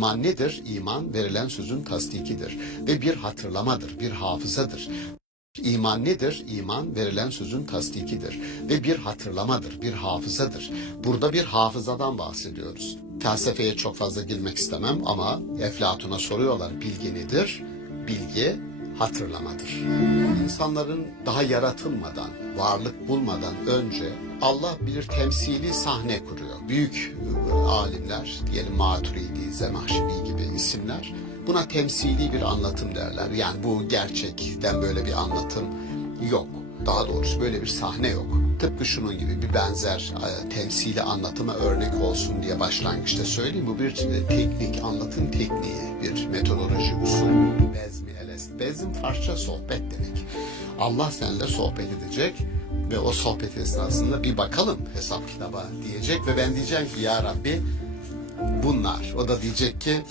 İman nedir? İman verilen sözün tasdikidir ve bir hatırlamadır, bir hafızadır. İman nedir? İman verilen sözün tasdikidir ve bir hatırlamadır, bir hafızadır. Burada bir hafızadan bahsediyoruz. Felsefeye çok fazla girmek istemem ama Eflatun'a soruyorlar, bilgi nedir? Bilgi hatırlamadır. İnsanların daha yaratılmadan, varlık bulmadan önce Allah bir temsili sahne kuruyor. Büyük alimler, diyelim Maturidi, Zemahşeri gibi isimler buna temsili bir anlatım derler. Yani bu gerçekten böyle bir anlatım yok. Daha doğrusu böyle bir sahne yok. Tıpkı şunun gibi bir benzer temsili anlatıma örnek olsun diye başlangıçta söyleyeyim. Bu bir teknik, anlatım tekniği, bir metodoloji, usul. Bezmi elest. Bezim Farsça sohbet demek. Allah seninle sohbet edecek ve o sohbet esnasında bir bakalım hesap kitaba diyecek ve ben diyeceğim ki ya Rabbi bunlar. O da diyecek ki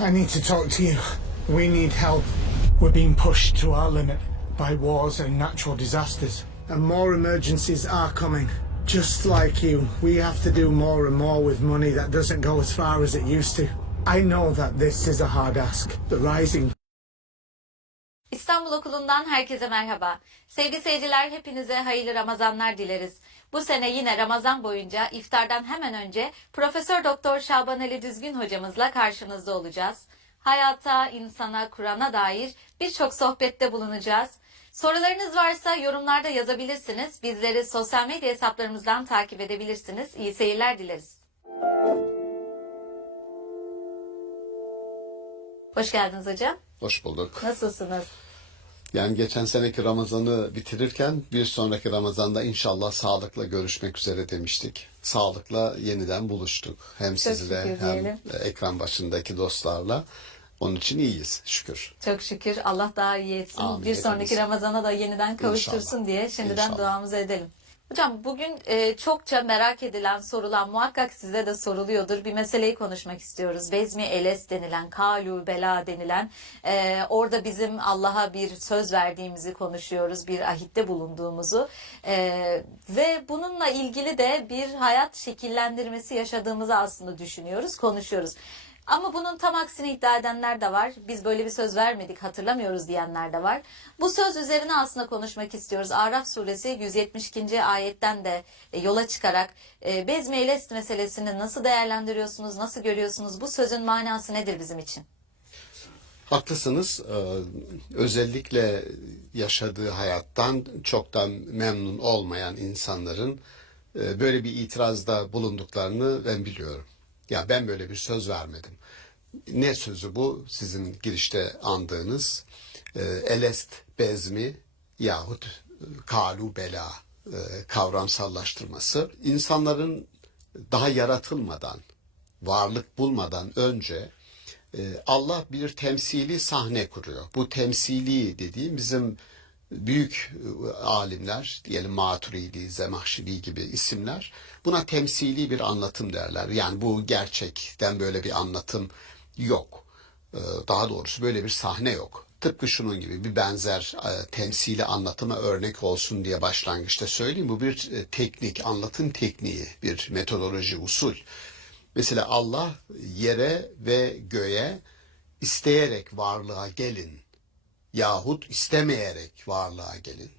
I need to talk to you. We need help. We're being pushed to our limit by wars and natural disasters. And more emergencies are coming. Just like you, we have to do more and more with money that doesn't go as far as it used to. I know that this is a hard ask. The rising İstanbul Okulu'ndan herkese merhaba. Sevgili seyirciler, hepinize hayırlı Ramazanlar dileriz. Bu sene yine Ramazan boyunca iftardan hemen önce Profesör Doktor Şaban Ali Düzgün hocamızla karşınızda olacağız. Hayata, insana, Kur'an'a dair birçok sohbette bulunacağız. Sorularınız varsa yorumlarda yazabilirsiniz. Bizleri sosyal medya hesaplarımızdan takip edebilirsiniz. İyi seyirler dileriz. Hoş geldiniz hocam. hoş bulduk. Nasılsınız? Yani geçen seneki Ramazan'ı bitirirken bir sonraki Ramazan'da inşallah sağlıkla görüşmek üzere demiştik. Sağlıkla yeniden buluştuk. Hem sizinle şükür hem diyelim. ekran başındaki dostlarla. Onun için iyiyiz şükür. Çok şükür. Allah daha iyi etsin. Amin, Bir sonraki hepimiz. Ramazan'a da yeniden kavuştursun İnşallah. diye şimdiden İnşallah. duamızı edelim. Hocam bugün çokça merak edilen, sorulan, muhakkak size de soruluyordur. Bir meseleyi konuşmak istiyoruz. Bezmi Eles denilen, Kalu Bela denilen, orada bizim Allah'a bir söz verdiğimizi konuşuyoruz, bir ahitte bulunduğumuzu. Ve bununla ilgili de bir hayat şekillendirmesi yaşadığımızı aslında düşünüyoruz, konuşuyoruz. Ama bunun tam aksini iddia edenler de var. Biz böyle bir söz vermedik, hatırlamıyoruz diyenler de var. Bu söz üzerine aslında konuşmak istiyoruz. Araf suresi 172. ayetten de yola çıkarak Bezmi Elest meselesini nasıl değerlendiriyorsunuz, nasıl görüyorsunuz? Bu sözün manası nedir bizim için? Haklısınız. Özellikle yaşadığı hayattan çoktan memnun olmayan insanların böyle bir itirazda bulunduklarını ben biliyorum. Ya ben böyle bir söz vermedim. Ne sözü bu? Sizin girişte andığınız elest bezmi yahut kalu bela kavramsallaştırması. İnsanların daha yaratılmadan, varlık bulmadan önce Allah bir temsili sahne kuruyor. Bu temsili dediğim bizim büyük alimler, diyelim Maturidi, Zemahşeri gibi isimler buna temsili bir anlatım derler. Yani bu gerçekten böyle bir anlatım yok. Daha doğrusu böyle bir sahne yok. Tıpkı şunun gibi bir benzer temsili anlatıma örnek olsun diye başlangıçta söyleyeyim. Bu bir teknik, anlatım tekniği, bir metodoloji, usul. Mesela Allah yere ve göğe isteyerek varlığa gelin yahut istemeyerek varlığa gelin.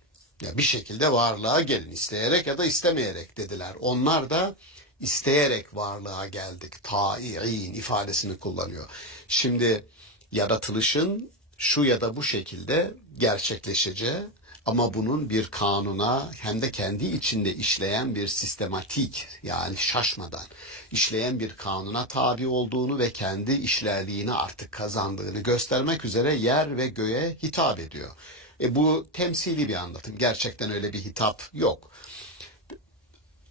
Ya bir şekilde varlığa gelin, isteyerek ya da istemeyerek dediler. Onlar da isteyerek varlığa geldik. Ta'i'in ifadesini kullanıyor. Şimdi yaratılışın şu ya da bu şekilde gerçekleşeceği ama bunun bir kanuna hem de kendi içinde işleyen bir sistematik, yani şaşmadan işleyen bir kanuna tabi olduğunu ve kendi işlerliğini artık kazandığını göstermek üzere yer ve göğe hitap ediyor. Bu temsili bir anlatım. Gerçekten öyle bir hitap yok.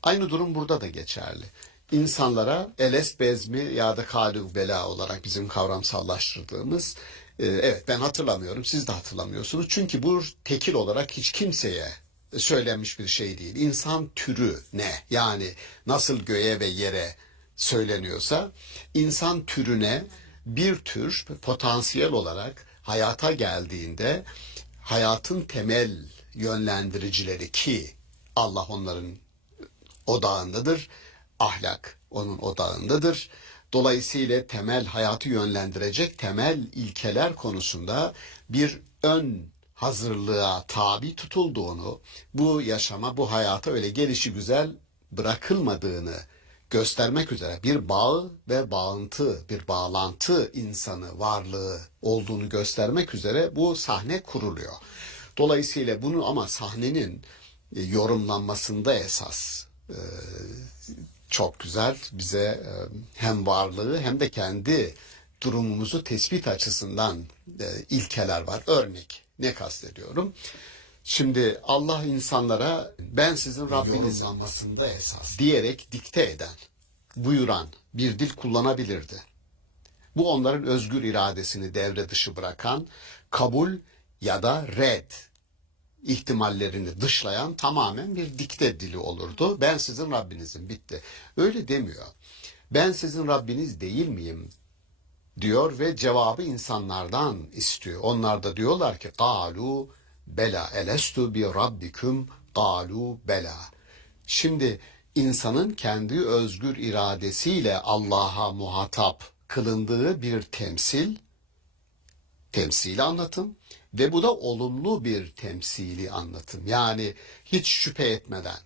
Aynı durum burada da geçerli. İnsanlara elest bezmi ya da kalu bela olarak bizim kavramsallaştırdığımız, evet ben hatırlamıyorum, siz de hatırlamıyorsunuz. Çünkü bu tekil olarak hiç kimseye söylenmiş bir şey değil. İnsan türü ne? Yani nasıl göğe ve yere söyleniyorsa insan türüne bir tür potansiyel olarak hayata geldiğinde hayatın temel yönlendiricileri ki Allah onların odağındadır, ahlak onun odağındadır. Dolayısıyla temel hayatı yönlendirecek temel ilkeler konusunda bir ön hazırlığa tabi tutulduğunu, bu yaşama, bu hayata öyle gelişigüzel bırakılmadığını göstermek üzere bir bağ ve bağıntı, bir bağlantı insanı, varlığı olduğunu göstermek üzere bu sahne kuruluyor. Dolayısıyla bunu ama sahnenin yorumlanmasında esas çok güzel bize hem varlığı hem de kendi durumumuzu tespit açısından ilkeler var. Örnek ne kastediyorum? Şimdi Allah insanlara ben sizin Rabbinizim yorumlanmasında esas diyerek dikte eden, buyuran bir dil kullanabilirdi. Bu onların özgür iradesini devre dışı bırakan, kabul ya da red ihtimallerini dışlayan tamamen bir dikte dili olurdu. Ben sizin Rabbinizim, bitti. Öyle demiyor. Ben sizin Rabbiniz değil miyim diyor ve cevabı insanlardan istiyor. Onlar da diyorlar ki قَالُوا bela elestu bi rabbikum قَالُوا bela. Şimdi insanın kendi özgür iradesiyle Allah'a muhatap kılındığı bir temsili anlatım ve bu da olumlu bir temsili anlatım. Yani hiç şüphe etmeden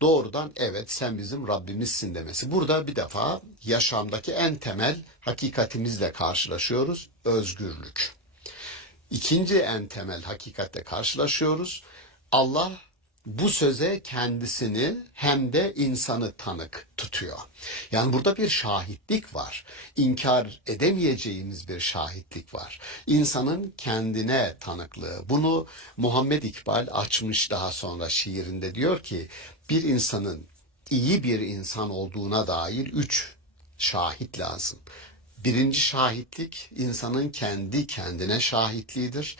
doğrudan evet sen bizim Rabbimizsin demesi. Burada bir defa yaşamdaki en temel hakikatimizle karşılaşıyoruz. Özgürlük. İkinci en temel hakikatle karşılaşıyoruz. Allah bu söze kendisini hem de insanı tanık tutuyor. Yani burada bir şahitlik var. İnkar edemeyeceğimiz bir şahitlik var. İnsanın kendine tanıklığı. Bunu Muhammed İkbal açmış daha sonra şiirinde, diyor ki bir insanın iyi bir insan olduğuna dair 3 şahit lazım. Birinci şahitlik insanın kendi kendine şahitliğidir.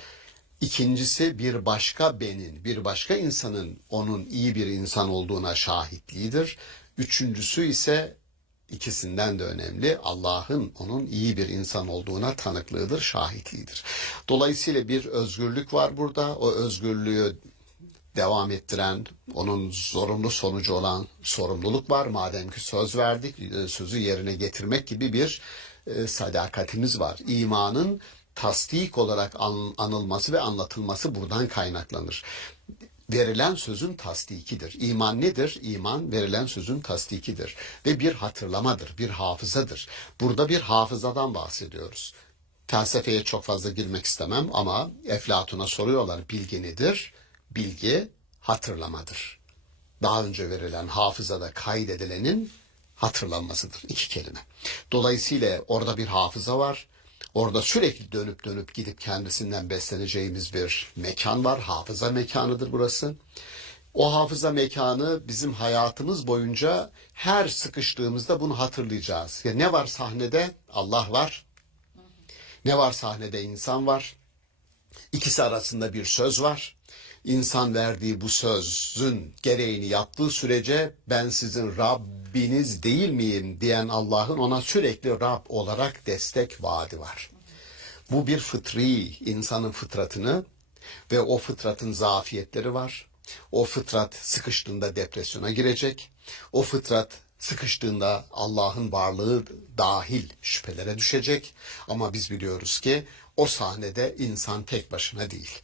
İkincisi bir başka bir başka insanın onun iyi bir insan olduğuna şahitliğidir. Üçüncüsü ise ikisinden de önemli, Allah'ın onun iyi bir insan olduğuna tanıklığıdır, şahitliğidir. Dolayısıyla bir özgürlük var burada. O özgürlüğü devam ettiren, onun zorunlu sonucu olan sorumluluk var. Madem ki söz verdik, sözü yerine getirmek gibi bir sadakatimiz var. İmanın tasdik olarak anılması ve anlatılması buradan kaynaklanır. Verilen sözün tasdikidir. İman nedir? İman verilen sözün tasdikidir. Ve bir hatırlamadır, bir hafızadır. Burada bir hafızadan bahsediyoruz. Felsefeye çok fazla girmek istemem ama Eflatun'a soruyorlar, bilgi nedir? Bilgi hatırlamadır. Daha önce verilen hafızada kaydedilenin hatırlanmasıdır. 2 kelime. Dolayısıyla orada bir hafıza var. Orada sürekli dönüp dönüp gidip kendisinden besleneceğimiz bir mekan var. Hafıza mekanıdır burası. O hafıza mekanı bizim hayatımız boyunca her sıkıştığımızda bunu hatırlayacağız. Ya ne var sahnede? Allah var. Ne var sahnede? İnsan var. İkisi arasında bir söz var. İnsan verdiği bu sözün gereğini yaptığı sürece ben sizin Rabbiniz değil miyim diyen Allah'ın ona sürekli Rab olarak destek vaadi var. Bu bir fıtri, insanın fıtratını ve o fıtratın zafiyetleri var. O fıtrat sıkıştığında depresyona girecek. O fıtrat sıkıştığında Allah'ın varlığı dahil şüphelere düşecek. Ama biz biliyoruz ki o sahnede insan tek başına değil.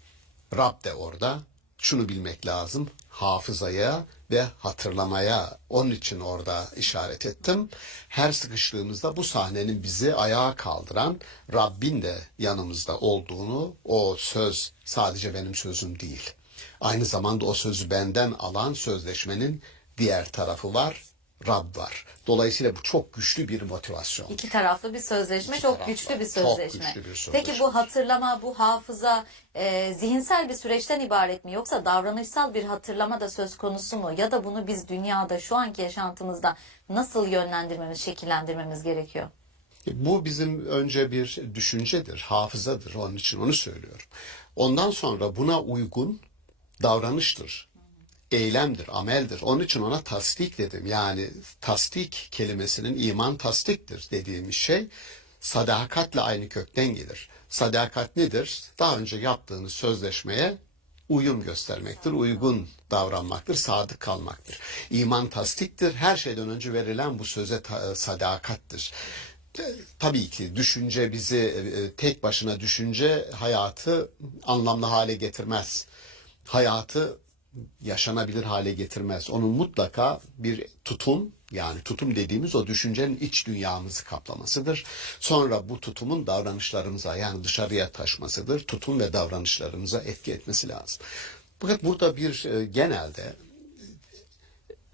Rab de orada. Şunu bilmek lazım, hafızaya ve hatırlamaya, onun için orada işaret ettim. Her sıkıştığımızda bu sahnenin bizi ayağa kaldıran Rabbin de yanımızda olduğunu, o söz sadece benim sözüm değil. Aynı zamanda o sözü benden alan sözleşmenin diğer tarafı var, Rab var. Dolayısıyla bu çok güçlü bir motivasyon. İki taraflı bir sözleşme, çok güçlü bir sözleşme. Çok güçlü bir sözleşme. Peki bu hatırlama, bu hafıza zihinsel bir süreçten ibaret mi? Yoksa davranışsal bir hatırlama da söz konusu mu? Ya da bunu biz dünyada, şu anki yaşantımızda nasıl yönlendirmemiz, şekillendirmemiz gerekiyor? Bu bizim önce bir düşüncedir, hafızadır. Onun için onu söylüyorum. Ondan sonra buna uygun davranıştır. Eylemdir, ameldir. Onun için ona tasdik dedim. Yani tasdik kelimesinin iman tasdiktir dediğimiz şey sadakatle aynı kökten gelir. Sadakat nedir? Daha önce yaptığınız sözleşmeye uyum göstermektir, uygun davranmaktır, sadık kalmaktır. İman tasdiktir, her şeyden önce verilen bu söze sadakattır. Tabii ki düşünce tek başına düşünce hayatı anlamlı hale getirmez. Hayatı yaşanabilir hale getirmez. Onun mutlaka bir tutum, yani tutum dediğimiz o düşüncenin iç dünyamızı kaplamasıdır. Sonra bu tutumun davranışlarımıza, yani dışarıya taşmasıdır. Tutum ve davranışlarımıza etki etmesi lazım. Fakat burada genelde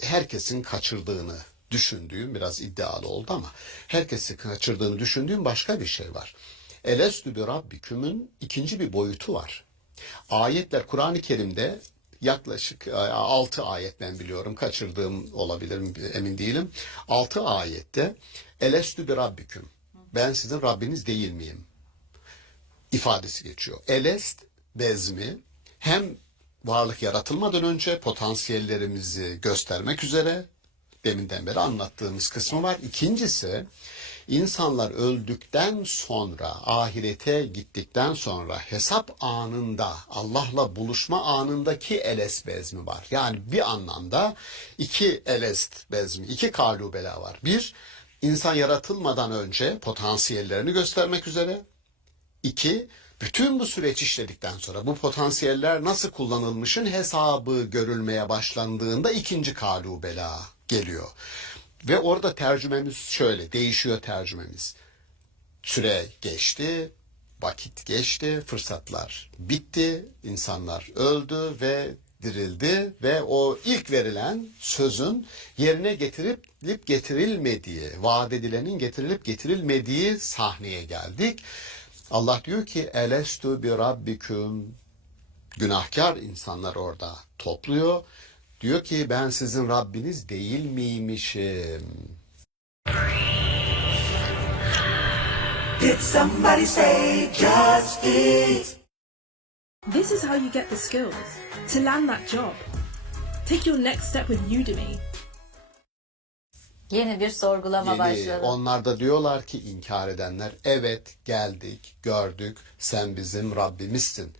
herkesin kaçırdığını düşündüğüm, biraz iddialı oldu ama herkesin kaçırdığını düşündüğüm başka bir şey var. Elestü bi rabbikümün ikinci bir boyutu var. Ayetler Kur'an-ı Kerim'de yaklaşık 6 ayet ben biliyorum. Kaçırdığım olabilir, emin değilim. 6 ayette elestü bi rabbiküm. Ben sizin Rabbiniz değil miyim? ifadesi geçiyor. Elest bezmi hem varlık yaratılmadan önce potansiyellerimizi göstermek üzere deminden beri anlattığımız kısmı var. İkincisi, insanlar öldükten sonra, ahirete gittikten sonra hesap anında, Allah'la buluşma anındaki elest bezmi var. Yani bir anlamda iki elest bezmi, iki kalubela var. Bir, insan yaratılmadan önce potansiyellerini göstermek üzere. İki, bütün bu süreç işledikten sonra bu potansiyeller nasıl kullanılmışın hesabı görülmeye başlandığında ikinci kalubela geliyor. Ve orada tercümemiz şöyle, değişiyor tercümemiz. Süre geçti, vakit geçti, fırsatlar bitti, insanlar öldü ve dirildi ve o ilk verilen sözün yerine getirilip getirilmediği, vaat edilenin getirilip getirilmediği sahneye geldik. Allah diyor ki elestu bi rabbiküm, günahkar insanlar orada topluyor. Diyor ki ben sizin Rabbiniz değil miymişim? Did somebody say just eat? This is how you get the skills to land that job. Take your next step with Udemy. Yeni bir sorgulama başladı. Onlar da diyorlar ki inkar edenler, evet geldik, gördük, sen bizim Rabbimizsin.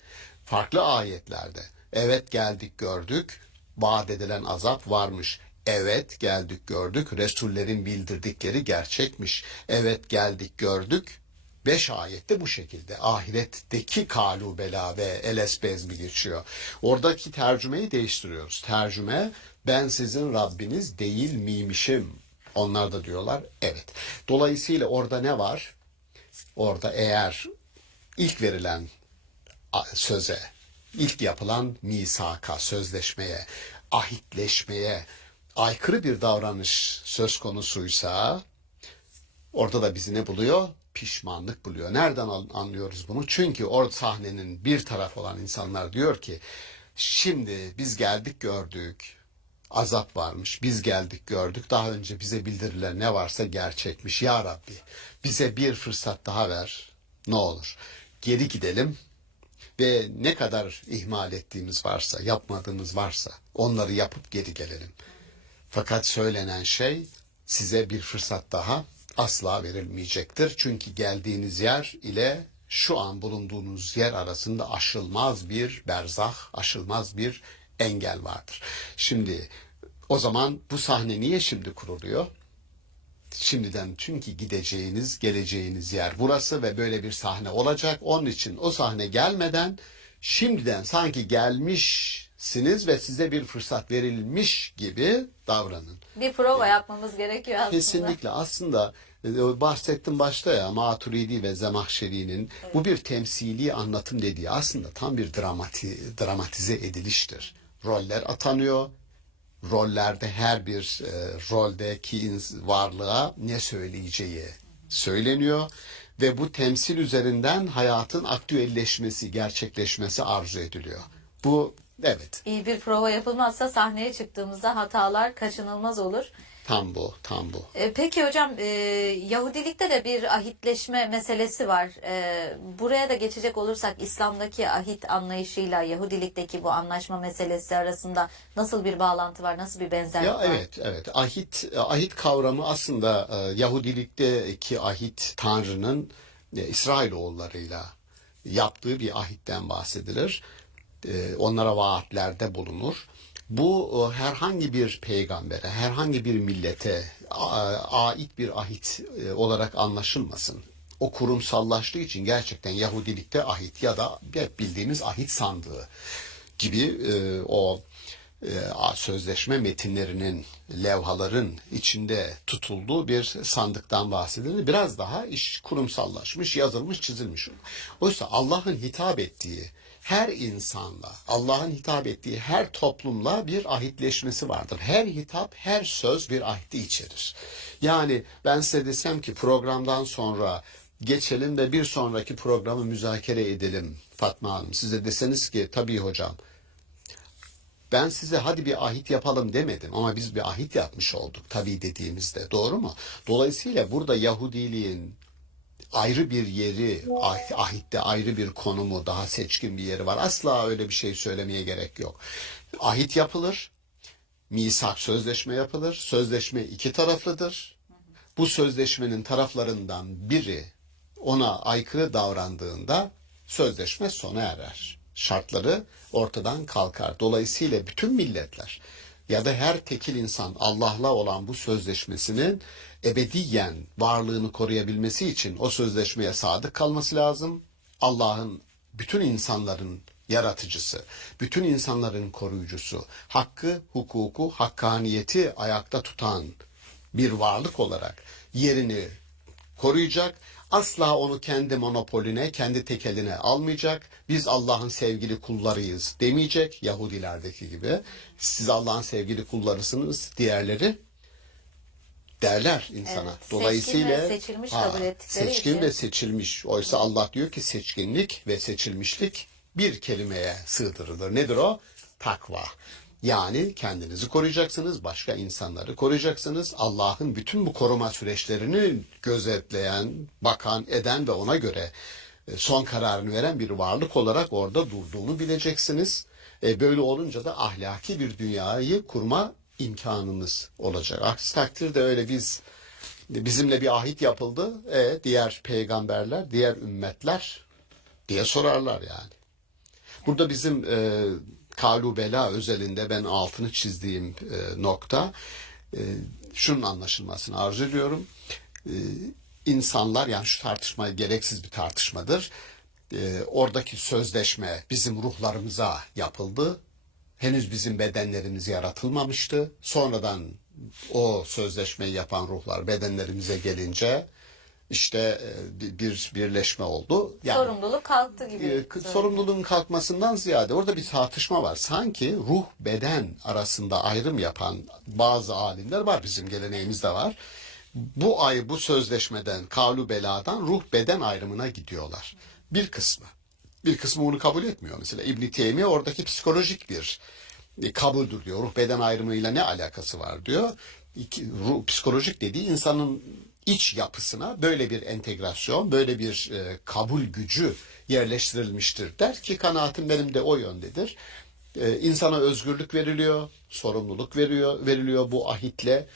Farklı ayetlerde, evet geldik, gördük, vaat edilen azap varmış. Evet geldik, gördük, Resullerin bildirdikleri gerçekmiş. Evet geldik, gördük. 5 ayette bu şekilde ahiretteki kalubela ve elesbezmi geçiyor. Oradaki tercümeyi değiştiriyoruz. Tercüme ben sizin Rabbiniz değil miymişim? Onlar da diyorlar evet. Dolayısıyla orada ne var? Orada eğer ilk verilen söze, ilk yapılan misaka, sözleşmeye, ahitleşmeye aykırı bir davranış söz konusuysa orada da bizi ne buluyor? Pişmanlık buluyor. Nereden anlıyoruz bunu? Çünkü o sahnenin bir tarafı olan insanlar diyor ki şimdi biz geldik gördük. Azap varmış. Biz geldik gördük. Daha önce bize bildirilen ne varsa gerçekmiş. Ya Rabbi bize bir fırsat daha ver. Ne olur. Geri gidelim ve ne kadar ihmal ettiğimiz varsa, yapmadığımız varsa onları yapıp geri gelelim. Fakat söylenen şey size bir fırsat daha asla verilmeyecektir. Çünkü geldiğiniz yer ile şu an bulunduğunuz yer arasında aşılmaz bir berzah, aşılmaz bir engel vardır. Şimdi o zaman bu sahne niye şimdi kuruluyor? Şimdiden çünkü gideceğiniz, geleceğiniz yer burası ve böyle bir sahne olacak. Onun için o sahne gelmeden şimdiden sanki gelmişsiniz ve size bir fırsat verilmiş gibi davranın. Bir prova yapmamız gerekiyor aslında. Kesinlikle aslında bahsettim başta ya Maturidi ve Zemahşeri'nin bu bir temsili anlatım dediği aslında tam bir dramatize ediliştir. Roller atanıyor. Rollerde her bir roldeki varlığa ne söyleyeceği söyleniyor ve bu temsil üzerinden hayatın aktüelleşmesi, gerçekleşmesi arzu ediliyor. Bu evet. İyi bir prova yapılmazsa sahneye çıktığımızda hatalar kaçınılmaz olur. Tam bu, tam bu. Peki hocam, Yahudilikte de bir ahitleşme meselesi var. Buraya da geçecek olursak İslam'daki ahit anlayışıyla Yahudilikteki bu anlaşma meselesi arasında nasıl bir bağlantı var, nasıl bir benzerlik Ya var? evet. Ahit kavramı aslında Yahudilikteki ahit Tanrı'nın İsrailoğullarıyla yaptığı bir ahitten bahsedilir. Onlara vaatlerde bulunur. Bu herhangi bir peygambere, herhangi bir millete ait bir ahit olarak anlaşılmasın. O kurumsallaştığı için gerçekten Yahudilikte ahit ya da hep bildiğimiz ahit sandığı gibi o sözleşme metinlerinin, levhaların içinde tutulduğu bir sandıktan bahsedilir. Biraz daha iş kurumsallaşmış, yazılmış, çizilmiş. Oysa Allah'ın hitap ettiği her insanla, Allah'ın hitap ettiği her toplumla bir ahitleşmesi vardır. Her hitap, her söz bir ahdi içerir. Yani ben size desem ki programdan sonra geçelim ve bir sonraki programı müzakere edelim Fatma Hanım. Size deseniz ki tabii hocam, ben size hadi bir ahit yapalım demedim ama biz bir ahit yapmış olduk tabii dediğimizde, doğru mu? Dolayısıyla burada Yahudiliğin ayrı bir yeri, ahitte ayrı bir konumu, daha seçkin bir yeri var. Asla öyle bir şey söylemeye gerek yok. Ahit yapılır, misak sözleşme yapılır. Sözleşme iki taraflıdır. Bu sözleşmenin taraflarından biri ona aykırı davrandığında sözleşme sona erer. Şartları ortadan kalkar. Dolayısıyla bütün milletler ya da her tekil insan Allah'la olan bu sözleşmesinin ebediyen varlığını koruyabilmesi için o sözleşmeye sadık kalması lazım. Allah'ın bütün insanların yaratıcısı, bütün insanların koruyucusu, hakkı, hukuku, hakkaniyeti ayakta tutan bir varlık olarak yerini koruyacak. Asla onu kendi monopoline, kendi tekeline almayacak. Biz Allah'ın sevgili kullarıyız demeyecek Yahudilerdeki gibi. Siz Allah'ın sevgili kullarısınız, diğerleri derler insana. Evet, Dolayısıyla seçkin ve seçilmiş kabul ettikleri seçkin için. ve seçilmiş. Oysa Allah diyor ki seçkinlik ve seçilmişlik bir kelimeye sığdırılır. Nedir o? Takva. Yani kendinizi koruyacaksınız, başka insanları koruyacaksınız. Allah'ın bütün bu koruma süreçlerini gözetleyen, bakan, eden ve ona göre son kararını veren bir varlık olarak orada durduğunu bileceksiniz. Böyle olunca da ahlaki bir dünyayı kurma imkanınız olacak. Aksi takdirde öyle bizimle bir ahit yapıldı. Diğer peygamberler, diğer ümmetler diye sorarlar yani. Burada bizim Kalu Bela özelinde ben altını çizdiğim nokta şunun anlaşılmasını arzu ediyorum. İnsanlar, yani şu tartışma gereksiz bir tartışmadır. Oradaki sözleşme bizim ruhlarımıza yapıldı. Henüz bizim bedenlerimiz yaratılmamıştı. Sonradan o sözleşmeyi yapan ruhlar bedenlerimize gelince işte bir birleşme oldu. Yani, Sorumluluk kalktı gibi. sorumluluğun kalkmasından ziyade orada bir tartışma var. Sanki ruh beden arasında ayrım yapan bazı alimler var, bizim geleneğimizde var. Bu sözleşmeden, Kavlu Bela'dan ruh beden ayrımına gidiyorlar. Bir kısmı bunu kabul etmiyor. Mesela İbn Teymiye oradaki psikolojik bir kabuldür diyor. Ruh beden ayrımıyla ne alakası var diyor. Psikolojik dediği insanın iç yapısına böyle bir entegrasyon, böyle bir kabul gücü yerleştirilmiştir der ki kanaatim benim de o yöndedir. İnsana özgürlük veriliyor, sorumluluk veriliyor bu ahitle.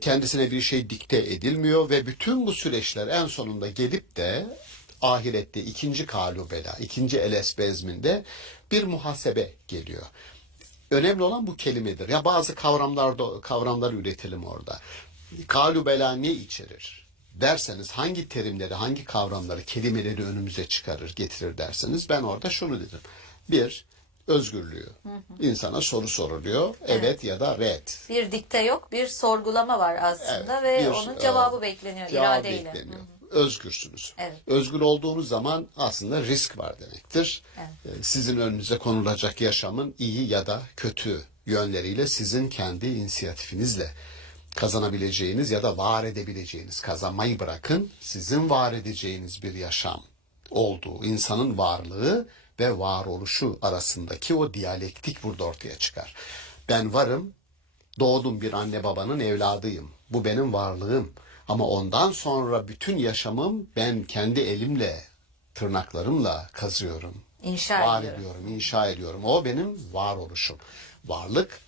Kendisine bir şey dikte edilmiyor ve bütün bu süreçler en sonunda gelip de ahirette ikinci kalubela, ikinci eles bezminde bir muhasebe geliyor. Önemli olan bu kelimedir. Ya bazı kavramlar üretelim orada. Kalubela ne içerir derseniz, hangi terimleri, hangi kavramları, kelimeleri önümüze çıkarır, getirir derseniz ben orada şunu dedim. Bir, özgürlüğü. İnsana soru soruluyor. Evet ya da red. Bir dikte yok, bir sorgulama var aslında ve onun cevabı bekleniyor iradeyle. Özgürsünüz. Evet. Özgür olduğunuz zaman aslında risk var demektir. Evet. Sizin önünüze konulacak yaşamın iyi ya da kötü yönleriyle sizin kendi inisiyatifinizle kazanabileceğiniz ya da var edebileceğiniz, kazanmayı bırakın, sizin var edeceğiniz bir yaşam olduğu, insanın varlığı ve varoluşu arasındaki o diyalektik burada ortaya çıkar. Ben varım, Doğdum, bir anne babanın evladıyım. Bu benim varlığım. Ama ondan sonra bütün yaşamım ben kendi elimle, tırnaklarımla kazıyorum. İnşa ediyorum, inşa ediyorum. O benim varoluşum. Varlık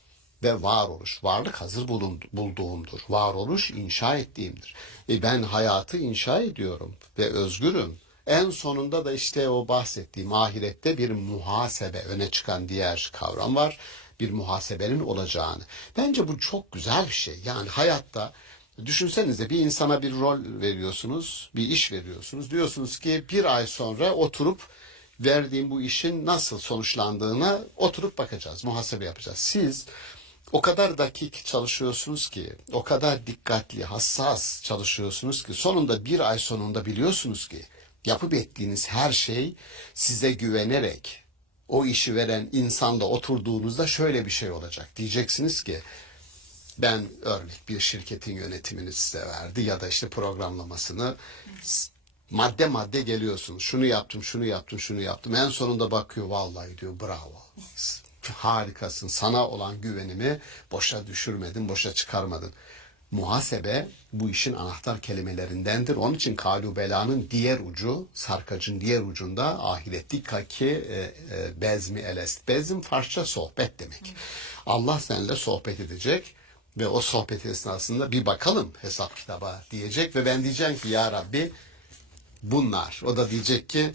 ve varoluş. Varlık hazır bulduğumdur. Varoluş inşa ettiğimdir. Ben hayatı inşa ediyorum ve özgürüm. En sonunda da işte o bahsettiğim ahirette bir muhasebe, öne çıkan diğer kavram var. Bir muhasebenin olacağını. Bence bu çok güzel bir şey. Yani hayatta düşünsenize, bir insana bir rol veriyorsunuz, bir iş veriyorsunuz. Diyorsunuz ki bir ay sonra oturup verdiğim bu işin nasıl sonuçlandığına oturup bakacağız, muhasebe yapacağız. Siz o kadar dakik çalışıyorsunuz ki, o kadar dikkatli, hassas çalışıyorsunuz ki sonunda bir ay sonunda biliyorsunuz ki yapıp ettiğiniz her şey size güvenerek o işi veren insanla oturduğunuzda şöyle bir şey olacak. Diyeceksiniz ki ben örnek bir şirketin yönetimini size verdi ya da işte programlamasını, madde madde geliyorsunuz. Şunu yaptım, şunu yaptım, şunu yaptım. En sonunda bakıyor, vallahi diyor bravo. Harikasın. Sana olan güvenimi boşa düşürmedin, boşa çıkarmadın. Muhasebe bu işin anahtar kelimelerindendir. Onun için kalu belanın diğer ucu, sarkacın diğer ucunda ahirettik ki bezmi elest. Bezim Farsça sohbet demek. Allah seninle sohbet edecek ve o sohbet esnasında bir bakalım hesap kitaba diyecek ve ben diyeceğim ki ya Rabbi bunlar. O da diyecek ki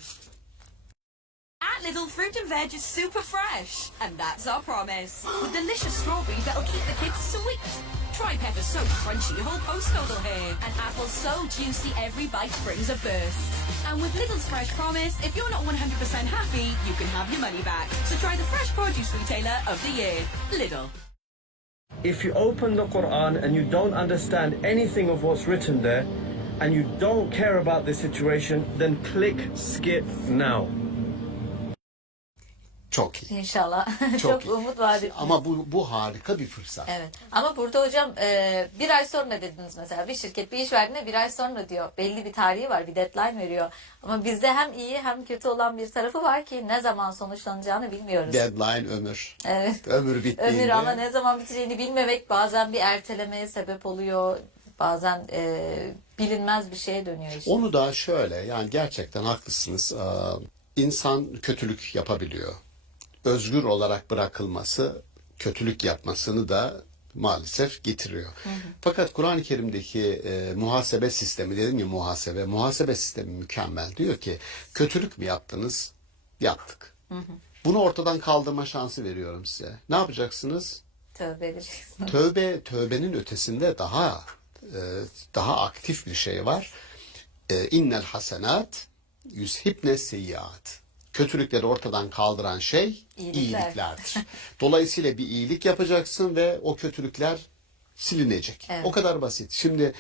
At Lidl, fruit and veg is super fresh. And that's our promise. With delicious strawberries that'll keep the kids sweet. Try pepper so crunchy your whole postcode will hit. And apples so juicy every bite brings a burst. And with Lidl's Fresh Promise, if you're not 100% happy, you can have your money back. So try the fresh produce retailer of the year, Lidl. If you open the Quran and you don't understand anything of what's written there, and you don't care about the situation, then click skip now. çok iyi. İnşallah. Çok iyi. umut vaat ediyor. Ama bu harika bir fırsat. Evet. Ama burada hocam bir ay sonra dediniz mesela, bir şirket bir iş verdiğinde bir ay sonra diyor. Belli bir tarihi var, bir deadline veriyor. Ama bizde hem iyi hem kötü olan bir tarafı var ki ne zaman sonuçlanacağını bilmiyoruz. Deadline ömür. Evet. Ömür bittiğinde. Ömür, ama ne zaman biteceğini bilmemek bazen bir ertelemeye sebep oluyor. Bazen bilinmez bir şeye dönüyor işte. Onu da şöyle, yani gerçekten haklısınız. İnsan kötülük yapabiliyor. Özgür olarak bırakılması kötülük yapmasını da maalesef getiriyor. Fakat Kur'an-ı Kerim'deki muhasebe sistemi, dedim ya, muhasebe sistemi mükemmel. Diyor ki kötülük mü yaptınız? Yaptık. Bunu ortadan kaldırma şansı veriyorum size. Ne yapacaksınız? Tövbe edeceksiniz. Tövbenin ötesinde daha aktif bir şey var. İnnel hasenat yüzhibne seyyiat. Kötülükleri ortadan kaldıran şey iyiliklerdir. Dolayısıyla bir iyilik yapacaksın ve o kötülükler silinecek. Evet. O kadar basit. Şimdi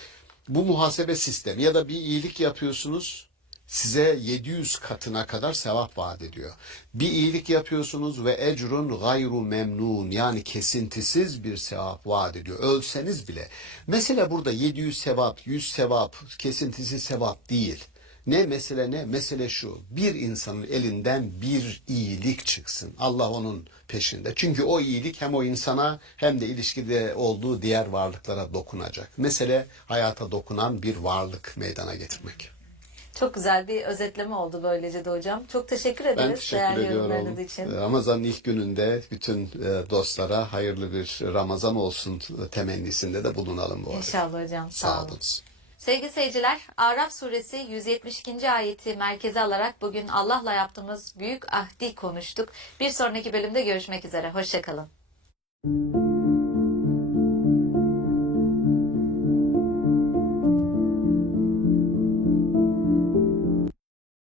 bu muhasebe sistemi, ya da bir iyilik yapıyorsunuz, size 700 katına kadar sevap vaat ediyor. Bir iyilik yapıyorsunuz ve ecrun gayru memnun, yani kesintisiz bir sevap vaat ediyor. Ölseniz bile. Mesela burada 700 sevap, 100 sevap, kesintisiz sevap değil. Ne mesele ne? Mesele şu: bir insanın elinden bir iyilik çıksın. Allah onun peşinde. Çünkü o iyilik hem o insana hem de ilişkide olduğu diğer varlıklara dokunacak. Mesele hayata dokunan bir varlık meydana getirmek. Çok güzel bir özetleme oldu böylece de hocam. Çok teşekkür ederiz. Ben teşekkür değerli ediyorum. yorumlarınız için. Ramazan'ın ilk gününde bütün dostlara hayırlı bir Ramazan olsun temennisinde de bulunalım bu arada. İnşallah hocam. Sağ olun. olun. Sevgili seyirciler, Araf suresi 172. ayeti merkeze alarak bugün Allah'la yaptığımız büyük ahdi konuştuk. Bir sonraki bölümde görüşmek üzere. Hoşçakalın.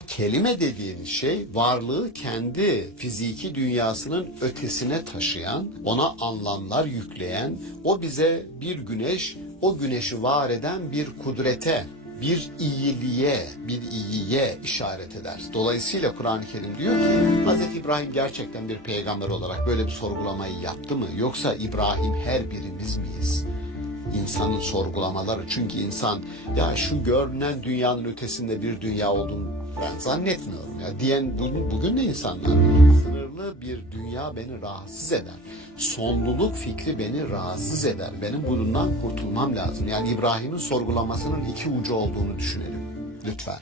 Kelime dediğin şey, varlığı kendi fiziki dünyasının ötesine taşıyan, ona anlamlar yükleyen, o bize bir güneş, o güneşi var eden bir kudrete, bir iyiye işaret eder. Dolayısıyla Kur'an-ı Kerim diyor ki, Hz. İbrahim gerçekten bir peygamber olarak böyle bir sorgulamayı yaptı mı? Yoksa İbrahim her birimiz miyiz? İnsanın sorgulamaları, çünkü insan ya şu görünen dünyanın ötesinde bir dünya olduğunu ben zannetmiyorum ya diyen bugün de insanlar var. Sınırlı sınırlı bir dünya beni rahatsız eder. Sonluluk fikri beni rahatsız eder. Benim bundan kurtulmam lazım. Yani İbrahim'in sorgulamasının iki ucu olduğunu düşünelim. Lütfen.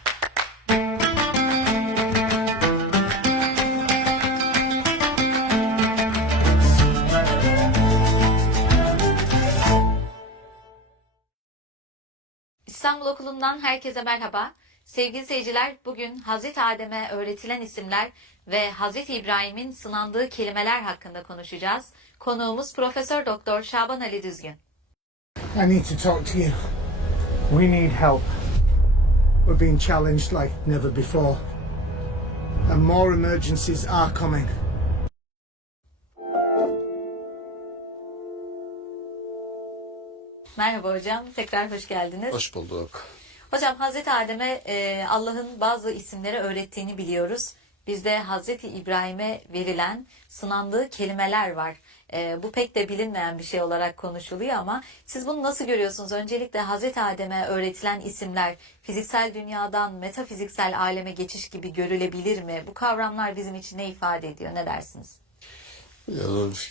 İstanbul Okulu'ndan herkese merhaba. Sevgili seyirciler, bugün Hazreti Adem'e öğretilen isimler ve Hazreti İbrahim'in sınandığı kelimeler hakkında konuşacağız. Konuğumuz Profesör Doktor Şaban Ali Düzgün. I need to talk to you. We need help. We're being challenged like never before. And more emergencies are coming. Merhaba hocam, tekrar hoş geldiniz. Hoş bulduk. Hocam Hazreti Adem'e Allah'ın bazı isimleri öğrettiğini biliyoruz. Bir de Hazreti İbrahim'e verilen sınandığı kelimeler var. Bu pek de bilinmeyen bir şey olarak konuşuluyor ama siz bunu nasıl görüyorsunuz? Öncelikle Hazreti Adem'e öğretilen isimler fiziksel dünyadan metafiziksel aleme geçiş gibi görülebilir mi? Bu kavramlar bizim için ne ifade ediyor? Ne dersiniz?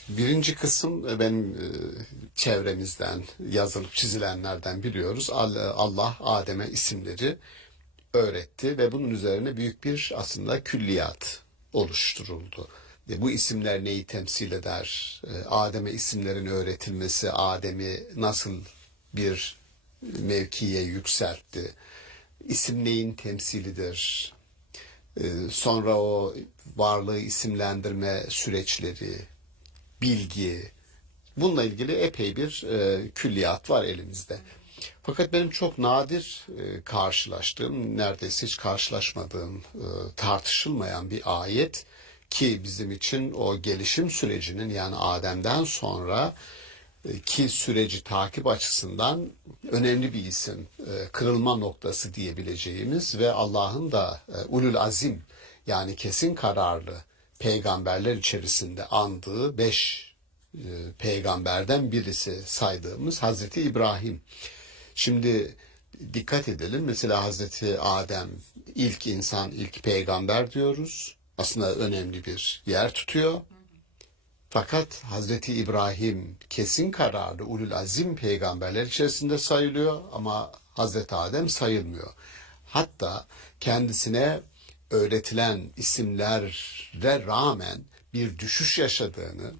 Birinci kısım benim çevremizden, yazılıp çizilenlerden biliyoruz. Allah Adem'e isimleri öğretti ve bunun üzerine büyük bir aslında külliyat oluşturuldu. Bu isimler neyi temsil eder? Adem'e isimlerin öğretilmesi Adem'i nasıl bir mevkiye yükseltti? İsim neyin temsilidir? Sonra o varlığı isimlendirme süreçleri, bilgi, bununla ilgili epey bir külliyat var elimizde. Fakat benim çok nadir karşılaştığım, neredeyse hiç karşılaşmadığım, tartışılmayan bir ayet ki bizim için o gelişim sürecinin yani Adem'den sonra ki süreci takip açısından önemli bir isim, kırılma noktası diyebileceğimiz ve Allah'ın da ulul azim yani kesin kararlı peygamberler içerisinde andığı 5 peygamberden birisi saydığımız Hazreti İbrahim. Şimdi dikkat edelim mesela Hazreti Adem ilk insan, ilk peygamber diyoruz. Aslında önemli bir yer tutuyor. Fakat Hazreti İbrahim kesin kararlı ulul azim peygamberler içerisinde sayılıyor ama Hazreti Adem sayılmıyor. Hatta kendisine öğretilen isimlere rağmen bir düşüş yaşadığını,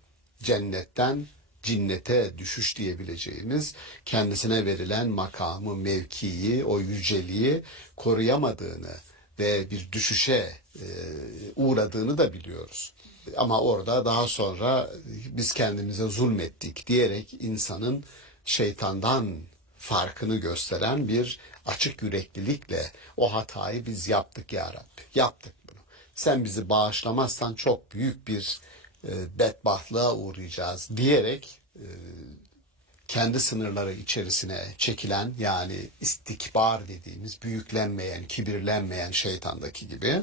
cennetten cinnete düşüş diyebileceğimiz kendisine verilen makamı, mevkiyi, o yüceliği koruyamadığını ve bir düşüşe uğradığını da biliyoruz. Ama orada daha sonra biz kendimize zulmettik diyerek insanın şeytandan farkını gösteren bir açık yüreklilikle o hatayı biz yaptık ya Rabbi. Yaptık bunu. Sen bizi bağışlamazsan çok büyük bir bedbahtlığa uğrayacağız diyerek kendi sınırları içerisine çekilen yani istikbar dediğimiz büyüklenmeyen, kibirlenmeyen şeytandaki gibi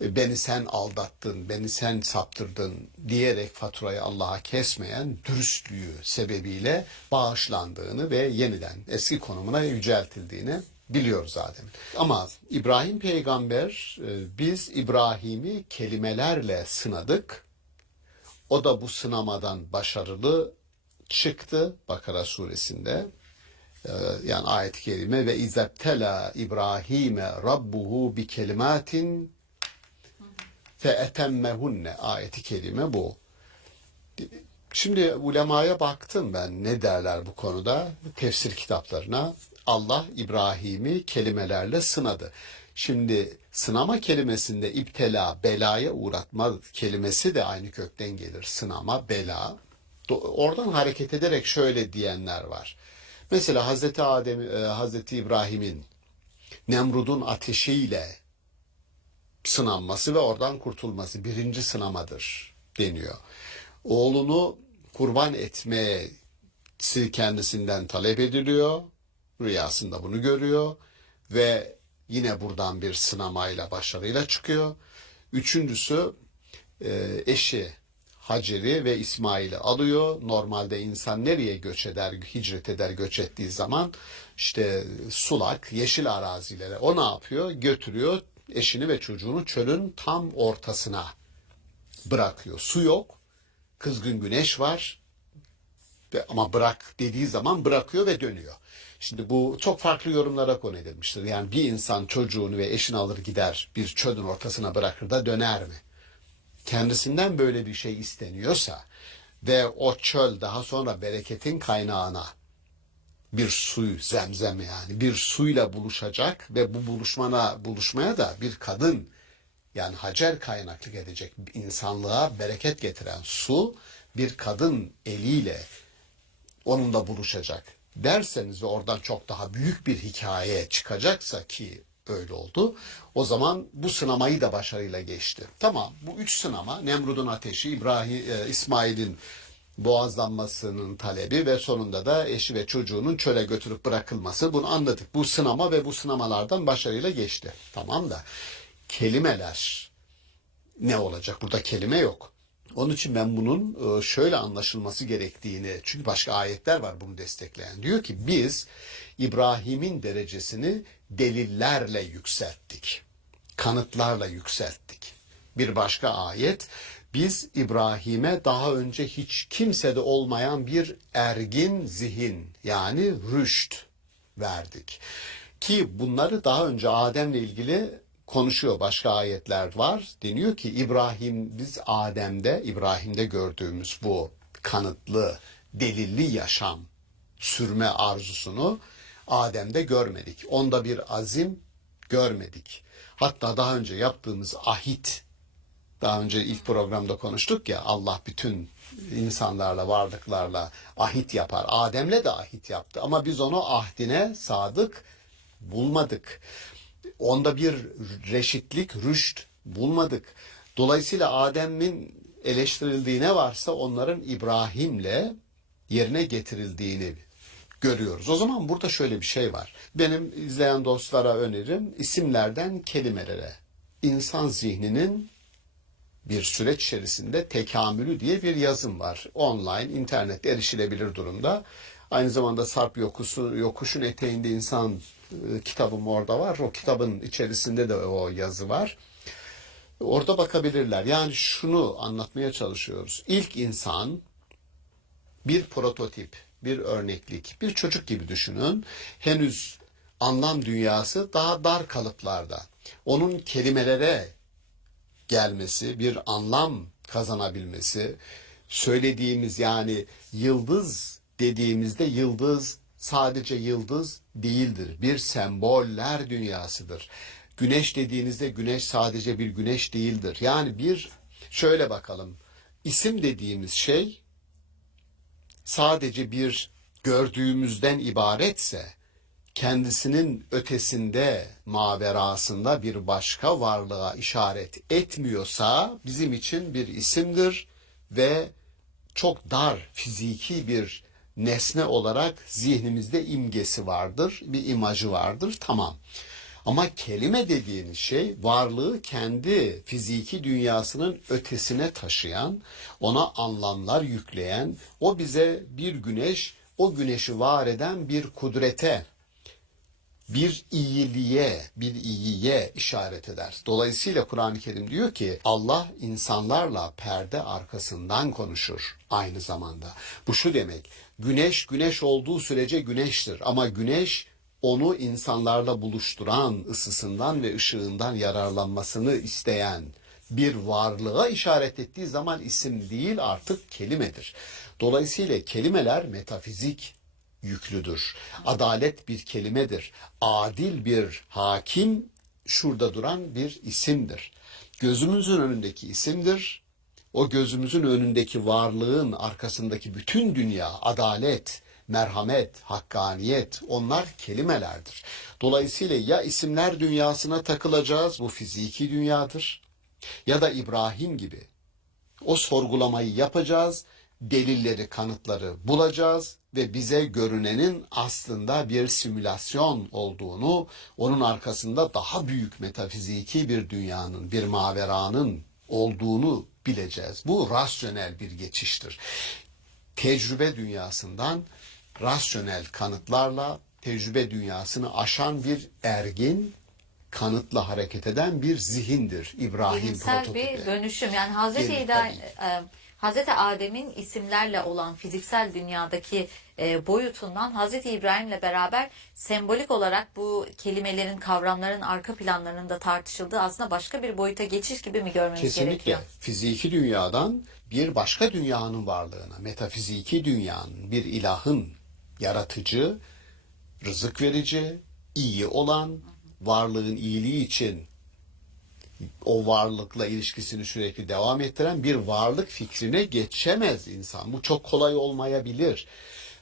beni sen aldattın, beni sen saptırdın diyerek faturayı Allah'a kesmeyen dürüstlüğü sebebiyle bağışlandığını ve yeniden eski konumuna yüceltildiğini biliyoruz Adem'in. Ama İbrahim peygamber biz İbrahim'i kelimelerle sınadık. O da bu sınamadan başarılı çıktı Bakara suresinde. Yani ayet-i kerime ve izebtela İbrahim'e rabbuhu bi kelimatin fe etemmehunne ayeti kerime bu. Şimdi ulemaya baktım ben ne derler bu konuda tefsir kitaplarına. Allah İbrahim'i kelimelerle sınadı. Şimdi sınama kelimesinde iptela, belaya uğratma kelimesi de aynı kökten gelir. Sınama, bela. Oradan hareket ederek şöyle diyenler var. Mesela Hazreti İbrahim'in Nemrud'un ateşiyle sınanması ve oradan kurtulması birinci sınamadır deniyor. Oğlunu kurban etmesi kendisinden talep ediliyor. Rüyasında bunu görüyor ve yine buradan bir sınamayla başarıyla çıkıyor. Üçüncüsü eşi Hacer'i ve İsmail'i alıyor. Normalde insan nereye göç eder, hicret eder, göç ettiği zaman işte sulak, yeşil arazilere. O ne yapıyor? Götürüyor eşini ve çocuğunu çölün tam ortasına bırakıyor. Su yok, kızgın güneş var ama bırak dediği zaman bırakıyor ve dönüyor. Şimdi bu çok farklı yorumlara konu edilmiştir. Yani bir insan çocuğunu ve eşini alır gider bir çölün ortasına bırakır da döner mi? Kendisinden böyle bir şey isteniyorsa ve o çöl daha sonra bereketin kaynağına bir suyu, zemzem yani bir suyla buluşacak ve bu buluşmaya da bir kadın yani Hacer kaynaklık edecek, insanlığa bereket getiren su bir kadın eliyle onunla buluşacak derseniz ve oradan çok daha büyük bir hikaye çıkacaksa ki öyle oldu. O zaman bu sınamayı da başarıyla geçti. Tamam, bu 3 sınama Nemrud'un ateşi, İsmail'in boğazlanmasının talebi ve sonunda da eşi ve çocuğunun çöle götürüp bırakılması, bunu anladık. Bu sınama ve bu sınamalardan başarıyla geçti. Tamam da kelimeler ne olacak? Burada kelime yok. Onun için ben bunun şöyle anlaşılması gerektiğini, çünkü başka ayetler var bunu destekleyen. Diyor ki biz İbrahim'in derecesini delillerle yükselttik. Kanıtlarla yükselttik. Bir başka ayet, biz İbrahim'e daha önce hiç kimsede olmayan bir ergin zihin yani rüşt verdik. Ki bunları daha önce Adem'le ilgili konuşuyor. Başka ayetler var. Deniyor ki biz İbrahim'de gördüğümüz bu kanıtlı, delilli yaşam sürme arzusunu Adem'de görmedik. Onda bir azim görmedik. Hatta daha önce yaptığımız ahit, daha önce ilk programda konuştuk ya, Allah bütün insanlarla, varlıklarla ahit yapar. Adem'le de ahit yaptı ama biz onu ahdine sadık bulmadık. Onda bir reşitlik, rüşt bulmadık. Dolayısıyla Adem'in eleştirildiği ne varsa onların İbrahim'le yerine getirildiğini görüyoruz. O zaman burada şöyle bir şey var. Benim izleyen dostlara önerim isimlerden kelimelere, insan zihninin bir süreç içerisinde tekamülü diye bir yazım var. Online, internette erişilebilir durumda. Aynı zamanda Sarp Yokuş'un eteğinde insan kitabım orada var. O kitabın içerisinde de o yazı var. Orada bakabilirler. Yani şunu anlatmaya çalışıyoruz. İlk insan bir prototip, bir örneklik, bir çocuk gibi düşünün. Henüz anlam dünyası daha dar kalıplarda. Onun kelimelere gelmesi, bir anlam kazanabilmesi, söylediğimiz yani yıldız dediğimizde yıldız sadece yıldız değildir. Bir semboller dünyasıdır. Güneş dediğinizde güneş sadece bir güneş değildir. Yani şöyle bakalım. İsim dediğimiz şey sadece bir gördüğümüzden ibaretse kendisinin ötesinde, maverasında bir başka varlığa işaret etmiyorsa bizim için bir isimdir ve çok dar fiziki bir nesne olarak zihnimizde imgesi vardır, bir imajı vardır, tamam. Ama kelime dediğiniz şey varlığı kendi fiziki dünyasının ötesine taşıyan, ona anlamlar yükleyen, o bize bir güneş, o güneşi var eden bir kudrete, bir iyiye işaret eder. Dolayısıyla Kur'an-ı Kerim diyor ki Allah insanlarla perde arkasından konuşur aynı zamanda. Bu şu demek, güneş olduğu sürece güneştir ama güneş onu insanlarla buluşturan, ısısından ve ışığından yararlanmasını isteyen bir varlığa işaret ettiği zaman isim değil artık kelimedir. Dolayısıyla kelimeler metafizik yüklüdür. Adalet bir kelimedir. Adil bir hakim şurada duran bir isimdir. Gözümüzün önündeki isimdir. O gözümüzün önündeki varlığın arkasındaki bütün dünya, adalet, merhamet, hakkaniyet, onlar kelimelerdir. Dolayısıyla ya isimler dünyasına takılacağız, bu fiziki dünyadır, ya da İbrahim gibi o sorgulamayı yapacağız, delilleri, kanıtları bulacağız ve bize görünenin aslında bir simülasyon olduğunu, onun arkasında daha büyük metafiziki bir dünyanın, bir maveranın olduğunu bileceğiz. Bu rasyonel bir geçiştir. Tecrübe dünyasından rasyonel kanıtlarla tecrübe dünyasını aşan bir ergin kanıtla hareket eden bir zihindir. İbrahim Bilimsel prototipi. bir dönüşüm. Yani Hazreti Adem'in isimlerle olan fiziksel dünyadaki boyutundan Hazreti İbrahim'le beraber sembolik olarak bu kelimelerin, kavramların arka planlarının da tartışıldığı aslında başka bir boyuta geçiş gibi mi görmemiz Kesinlikle. gerekiyor? Fiziki dünyadan bir başka dünyanın varlığına, metafiziki dünyanın, bir ilahın yaratıcı, rızık verici, iyi olan, varlığın iyiliği için o varlıkla ilişkisini sürekli devam ettiren bir varlık fikrine geçemez insan. Bu çok kolay olmayabilir.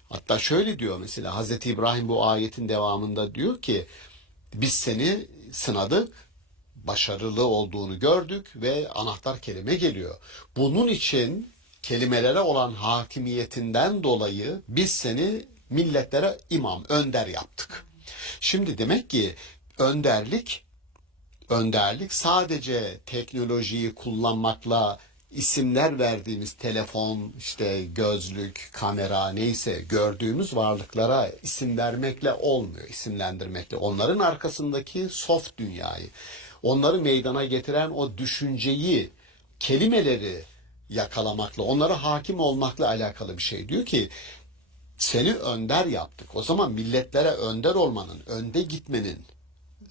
Hatta şöyle diyor mesela Hazreti İbrahim bu ayetin devamında diyor ki biz seni sınadık, başarılı olduğunu gördük ve anahtar kelime geliyor. Bunun için kelimelere olan hakimiyetinden dolayı biz seni milletlere imam, önder yaptık. Şimdi demek ki önderlik sadece teknolojiyi kullanmakla isimler verdiğimiz telefon, işte gözlük, kamera neyse gördüğümüz varlıklara isim vermekle olmuyor, isimlendirmekle. Onların arkasındaki soft dünyayı, onları meydana getiren o düşünceyi, kelimeleri yakalamakla, onlara hakim olmakla alakalı bir şey. Diyor ki seni önder yaptık. O zaman milletlere önder olmanın, önde gitmenin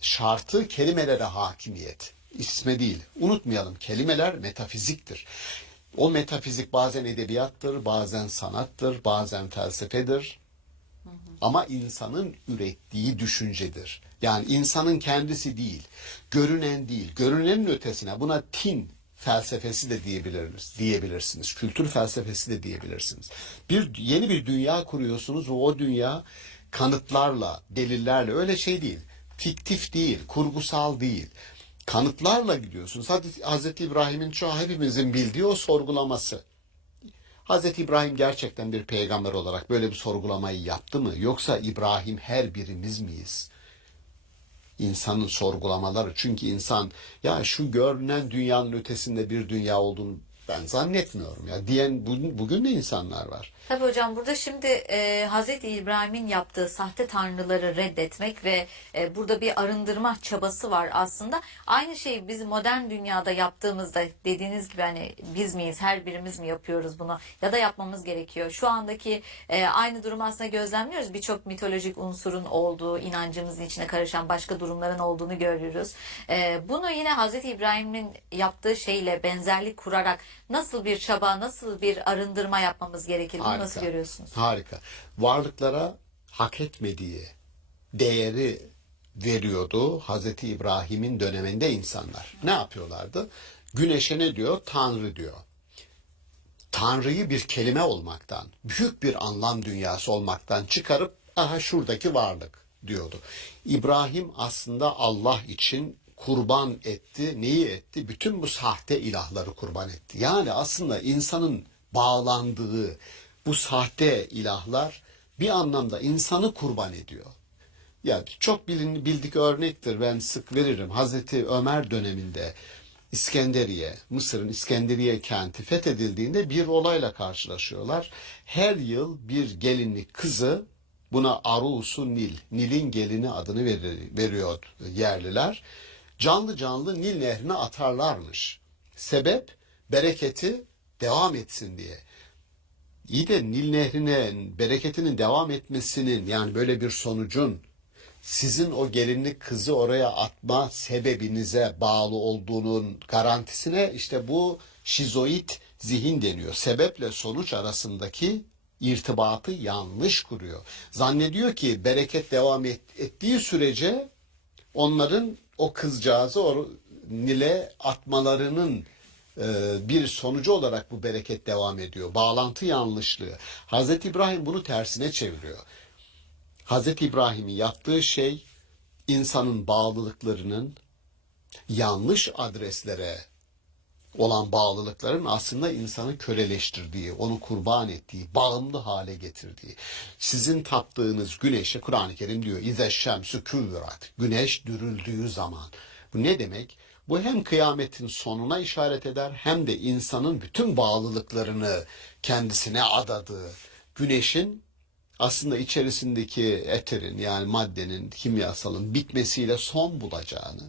şartı kelimelere hakimiyet. İsme değil. Unutmayalım, kelimeler metafiziktir. O metafizik bazen edebiyattır, bazen sanattır, bazen felsefedir. Ama insanın ürettiği düşüncedir. Yani insanın kendisi değil, görünen değil. Görünenin ötesine buna tin felsefesi de diyebilirsiniz. Kültür felsefesi de diyebilirsiniz. Yeni bir dünya kuruyorsunuz ve o dünya kanıtlarla, delillerle, öyle şey değil. Fiktif değil, kurgusal değil. Kanıtlarla gidiyorsunuz. Hazreti İbrahim'in hepimizin bildiği o sorgulaması. Hazreti İbrahim gerçekten bir peygamber olarak böyle bir sorgulamayı yaptı mı? Yoksa İbrahim her birimiz miyiz? İnsanın sorgulamaları. Çünkü insan ya şu görünen dünyanın ötesinde bir dünya olduğunu ben zannetmiyorum ya diyen bugün de insanlar var. Tabii hocam, burada şimdi Hazreti İbrahim'in yaptığı sahte tanrıları reddetmek ve burada bir arındırma çabası var aslında. Aynı şeyi biz modern dünyada yaptığımızda dediğiniz gibi hani biz miyiz, her birimiz mi yapıyoruz bunu ya da yapmamız gerekiyor. Şu andaki aynı durum aslında gözlemliyoruz. Birçok mitolojik unsurun olduğu, inancımızın içine karışan başka durumların olduğunu görüyoruz. Bunu yine Hazreti İbrahim'in yaptığı şeyle benzerlik kurarak nasıl bir çaba, nasıl bir arındırma yapmamız gerekir? Bunu nasıl görüyorsunuz? Harika. Varlıklara hak etmediği değeri veriyordu Hazreti İbrahim'in döneminde insanlar. Ne yapıyorlardı? Güneşe ne diyor? Tanrı diyor. Tanrı'yı bir kelime olmaktan, büyük bir anlam dünyası olmaktan çıkarıp aha şuradaki varlık diyordu. İbrahim aslında Allah için kurban etti. Neyi etti? Bütün bu sahte ilahları kurban etti. Yani aslında insanın bağlandığı bu sahte ilahlar bir anlamda insanı kurban ediyor. Yani çok bildik örnektir, ben sık veririm. Hazreti Ömer döneminde İskenderiye, Mısır'ın İskenderiye kenti fethedildiğinde bir olayla karşılaşıyorlar. Her yıl bir gelinlik kızı, buna Arusu Nil, Nil'in gelini adını veriyor yerliler. Canlı canlı Nil nehrine atarlarmış. Sebep bereketi devam etsin diye. İyi de Nil nehrine bereketinin devam etmesinin, yani böyle bir sonucun sizin o gelinlik kızı oraya atma sebebinize bağlı olduğunun garantisine işte bu şizoid zihin deniyor. Sebeple sonuç arasındaki irtibatı yanlış kuruyor. Zannediyor ki bereket devam ettiği sürece onların o kızcağızı Nil'e atmalarının bir sonucu olarak bu bereket devam ediyor. Bağlantı yanlışlığı. Hazreti İbrahim bunu tersine çeviriyor. Hazreti İbrahim'in yaptığı şey insanın bağlılıklarının yanlış adreslere olan bağlılıkların aslında insanı köleleştirdiği, onu kurban ettiği, bağımlı hale getirdiği. Sizin taptığınız güneşe Kur'an-ı Kerim diyor İze şemsü küvrat. Güneş dürüldüğü zaman. Bu ne demek? Bu hem kıyametin sonuna işaret eder hem de insanın bütün bağlılıklarını kendisine adadığı, güneşin aslında içerisindeki eterin yani maddenin, kimyasalın bitmesiyle son bulacağını,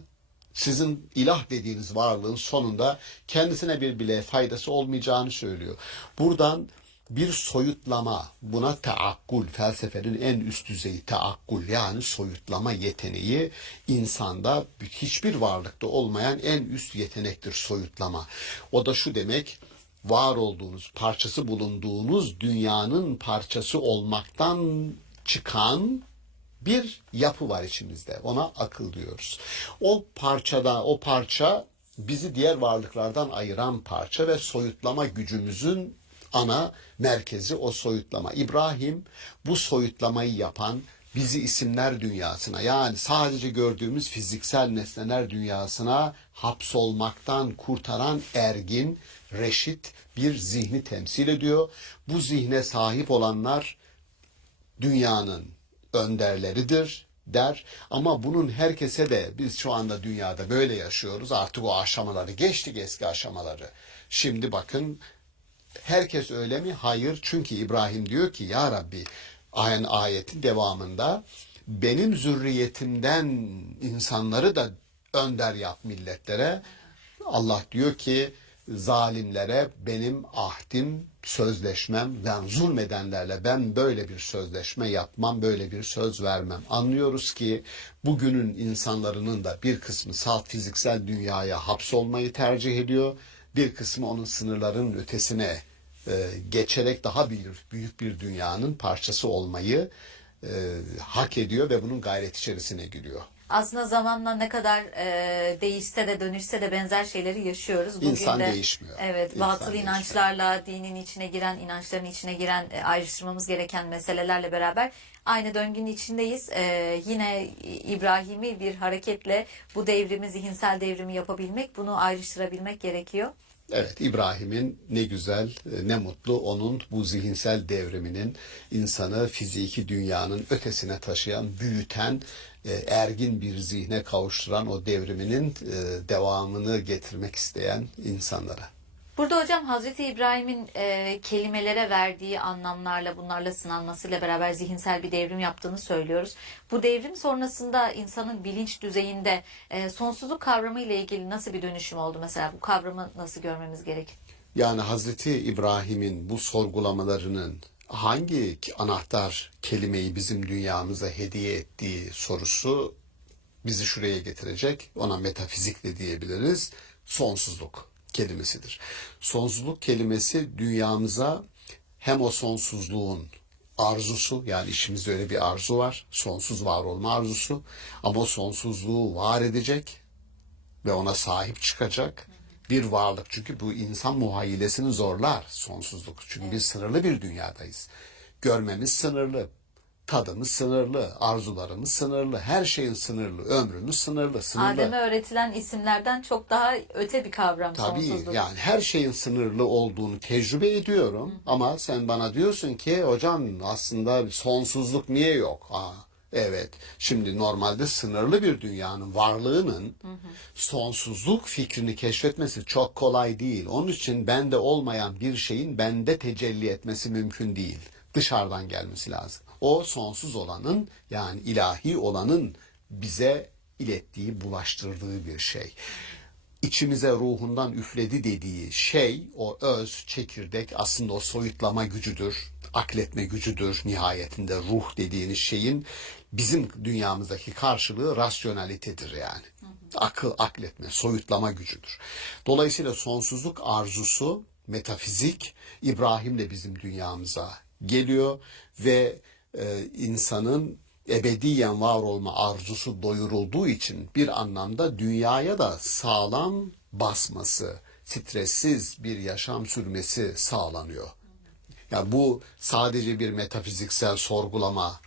sizin ilah dediğiniz varlığın sonunda kendisine bir bile faydası olmayacağını söylüyor. Buradan bir soyutlama, buna taakkul, felsefenin en üst düzeyi taakkul yani soyutlama yeteneği insanda hiçbir varlıkta olmayan en üst yetenektir soyutlama. O da şu demek, var olduğunuz, parçası bulunduğunuz dünyanın parçası olmaktan çıkan bir yapı var içimizde. Ona akıl diyoruz. O parça bizi diğer varlıklardan ayıran parça ve soyutlama gücümüzün ana merkezi o soyutlama. İbrahim bu soyutlamayı yapan, bizi isimler dünyasına yani sadece gördüğümüz fiziksel nesneler dünyasına hapsolmaktan kurtaran ergin, reşit bir zihni temsil ediyor. Bu zihne sahip olanlar dünyanın önderleridir der. Ama bunun herkese de biz şu anda dünyada böyle yaşıyoruz. Artık o aşamaları geçtik, eski aşamaları. Şimdi bakın herkes öyle mi? Hayır. Çünkü İbrahim diyor ki ya Rabbi ayetin devamında benim zürriyetimden insanları da önder yap milletlere. Allah diyor ki zalimlere benim ahdim, sözleşmem, yani zulmedenlerle ben böyle bir sözleşme yapmam, böyle bir söz vermem. Anlıyoruz ki bugünün insanların da bir kısmı salt fiziksel dünyaya hapsolmayı tercih ediyor. Bir kısmı onun sınırların ötesine geçerek daha büyük bir dünyanın parçası olmayı hak ediyor ve bunun gayret içerisine giriyor. Aslında zamanla ne kadar değişse de dönüşse de benzer şeyleri yaşıyoruz. Bugün İnsan de, değişmiyor. Evet, İnsan batıl değişmiyor. inançlarla dinin içine giren, inançların içine giren ayrıştırmamız gereken meselelerle beraber aynı döngünün içindeyiz. Yine İbrahimi bir hareketle bu devrimi, zihinsel devrimi yapabilmek, bunu ayrıştırabilmek gerekiyor. Evet, İbrahim'in ne güzel, ne mutlu onun bu zihinsel devriminin insanı fiziki dünyanın ötesine taşıyan, büyüten, ergin bir zihne kavuşturan o devriminin devamını getirmek isteyen insanlara. Burada hocam Hazreti İbrahim'in kelimelere verdiği anlamlarla, bunlarla sınanmasıyla beraber zihinsel bir devrim yaptığını söylüyoruz. Bu devrim sonrasında insanın bilinç düzeyinde sonsuzluk kavramı ile ilgili nasıl bir dönüşüm oldu mesela? Bu kavramı nasıl görmemiz gerekir? Yani Hazreti İbrahim'in bu sorgulamalarının hangi anahtar kelimeyi bizim dünyamıza hediye ettiği sorusu bizi şuraya getirecek. Ona metafizik de diyebiliriz. Sonsuzluk kelimesidir. Sonsuzluk kelimesi dünyamıza hem o sonsuzluğun arzusu, yani işimizde öyle bir arzu var. Sonsuz var olma arzusu. Ama o sonsuzluğu var edecek ve ona sahip çıkacak bir varlık. Çünkü bu insan muhayyilesini zorlar sonsuzluk. Çünkü biz sınırlı bir dünyadayız. Görmemiz sınırlı. Tadımız sınırlı, arzularımız sınırlı, her şeyin sınırlı, ömrümüz sınırlı. Adem'e öğretilen isimlerden çok daha öte bir kavram Tabii sonsuzluk. yani her şeyin sınırlı olduğunu tecrübe ediyorum ama sen bana diyorsun ki hocam aslında sonsuzluk niye yok? Evet, şimdi normalde sınırlı bir dünyanın varlığının sonsuzluk fikrini keşfetmesi çok kolay değil. Onun için bende olmayan bir şeyin bende tecelli etmesi mümkün değil. Dışarıdan gelmesi lazım. O sonsuz olanın yani ilahi olanın bize ilettiği, bulaştırdığı bir şey. İçimize ruhundan üfledi dediği şey, o öz, çekirdek aslında o soyutlama gücüdür, akletme gücüdür. Nihayetinde ruh dediğiniz şeyin bizim dünyamızdaki karşılığı rasyonalitedir yani. Akıl, akletme, soyutlama gücüdür. Dolayısıyla sonsuzluk arzusu, metafizik İbrahim'le bizim dünyamıza geliyor ve insanın ebediyen var olma arzusu doyurulduğu için bir anlamda dünyaya da sağlam basması, stressiz bir yaşam sürmesi sağlanıyor. Yani bu sadece bir metafiziksel sorgulama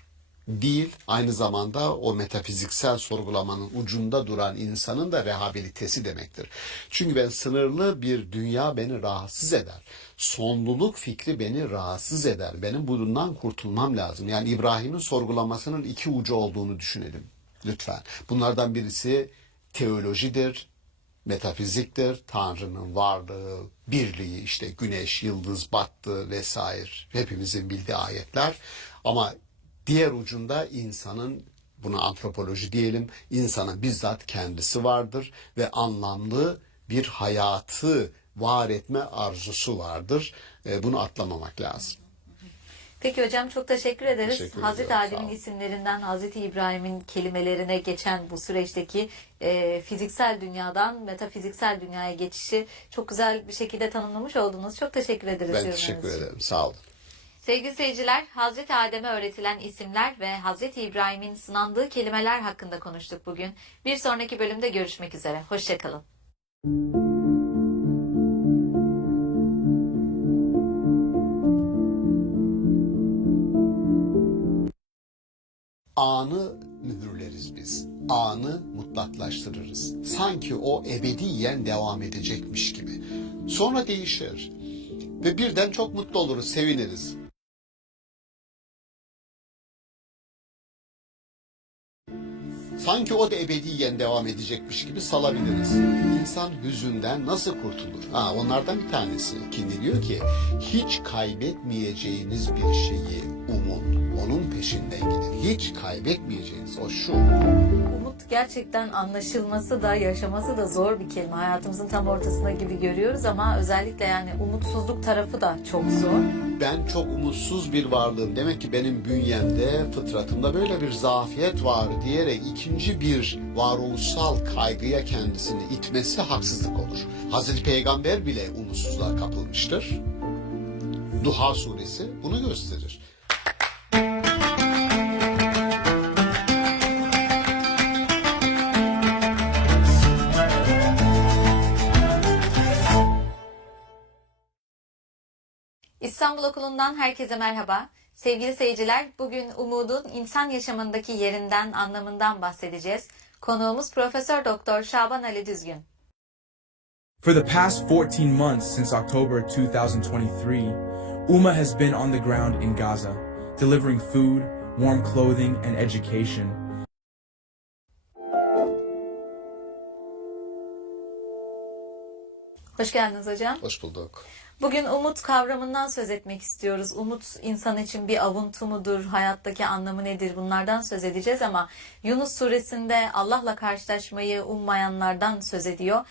değil, aynı zamanda o metafiziksel sorgulamanın ucunda duran insanın da rehabilitesi demektir. Çünkü ben sınırlı bir dünya beni rahatsız eder. Sonluluk fikri beni rahatsız eder. Benim bundan kurtulmam lazım. Yani İbrahim'in sorgulamasının iki ucu olduğunu düşünelim lütfen. Bunlardan birisi teolojidir, metafiziktir. Tanrı'nın varlığı, birliği, işte güneş, yıldız, battı vesaire hepimizin bildiği ayetler. Ama diğer ucunda insanın, buna antropoloji diyelim, insanın bizzat kendisi vardır ve anlamlı bir hayatı var etme arzusu vardır. Bunu atlamamak lazım. Peki hocam, çok teşekkür ederiz. Teşekkür Hazreti ediyorum, sağ Adem'in olun. isimlerinden Hazreti İbrahim'in kelimelerine geçen bu süreçteki fiziksel dünyadan metafiziksel dünyaya geçişi çok güzel bir şekilde tanımlamış oldunuz. Çok teşekkür ederiz. Ben yorumlarınız teşekkür için. ederim. Sağ olun. Sevgili seyirciler, Hazreti Adem'e öğretilen isimler ve Hazreti İbrahim'in sınandığı kelimeler hakkında konuştuk bugün. Bir sonraki bölümde görüşmek üzere. Hoşçakalın. Anı mühürleriz biz. Anı mutlaklaştırırız. Sanki o ebediyen devam edecekmiş gibi. Sonra değişir. Ve birden çok mutlu oluruz, seviniriz. Sanki o da ebediyen devam edecekmiş gibi salabiliriz. İnsan hüzünden nasıl kurtulur? Onlardan bir tanesi. Kimi diyor ki, hiç kaybetmeyeceğiniz bir şeyi umun, onun peşinden gidin. Hiç kaybetmeyeceğiniz o şu. Umut gerçekten anlaşılması da yaşaması da zor bir kelime. Hayatımızın tam ortasında gibi görüyoruz ama özellikle yani umutsuzluk tarafı da çok zor. Ben çok umutsuz bir varlığım. Demek ki benim bünyemde, fıtratımda böyle bir zafiyet var diyerek ikinci bir varoluşsal kaygıya kendisini itmesi haksızlık olur. Hazreti Peygamber bile umutsuzluğa kapılmıştır. Duha suresi bunu gösterir. İstanbul Okulu'ndan herkese merhaba. Sevgili seyirciler, bugün umudun insan yaşamındaki yerinden, anlamından bahsedeceğiz. Konuğumuz Profesör Doktor Şaban Ali Düzgün. For the past 14 months since October 2023, UMA has been on the ground in Gaza, delivering food, warm clothing, and education. Hoş geldiniz hocam. Hoş bulduk. Bugün umut kavramından söz etmek istiyoruz. Umut insan için bir avuntu mudur? Hayattaki anlamı nedir? Bunlardan söz edeceğiz ama Yunus suresinde Allah'la karşılaşmayı ummayanlardan söz ediyor.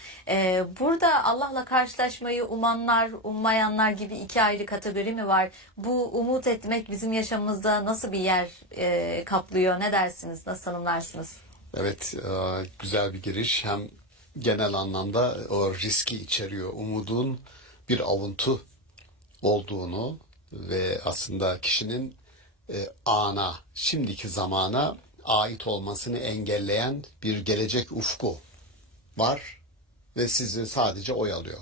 Burada Allah'la karşılaşmayı umanlar, ummayanlar gibi iki ayrı kategori mi var? Bu umut etmek bizim yaşamımızda nasıl bir yer kaplıyor? Ne dersiniz? Nasıl tanımlarsınız? Evet, güzel bir giriş. Hem genel anlamda o riski içeriyor. Umudun bir avuntu olduğunu ve aslında kişinin ana, şimdiki zamana ait olmasını engelleyen bir gelecek ufku var ve sizi sadece oyalıyor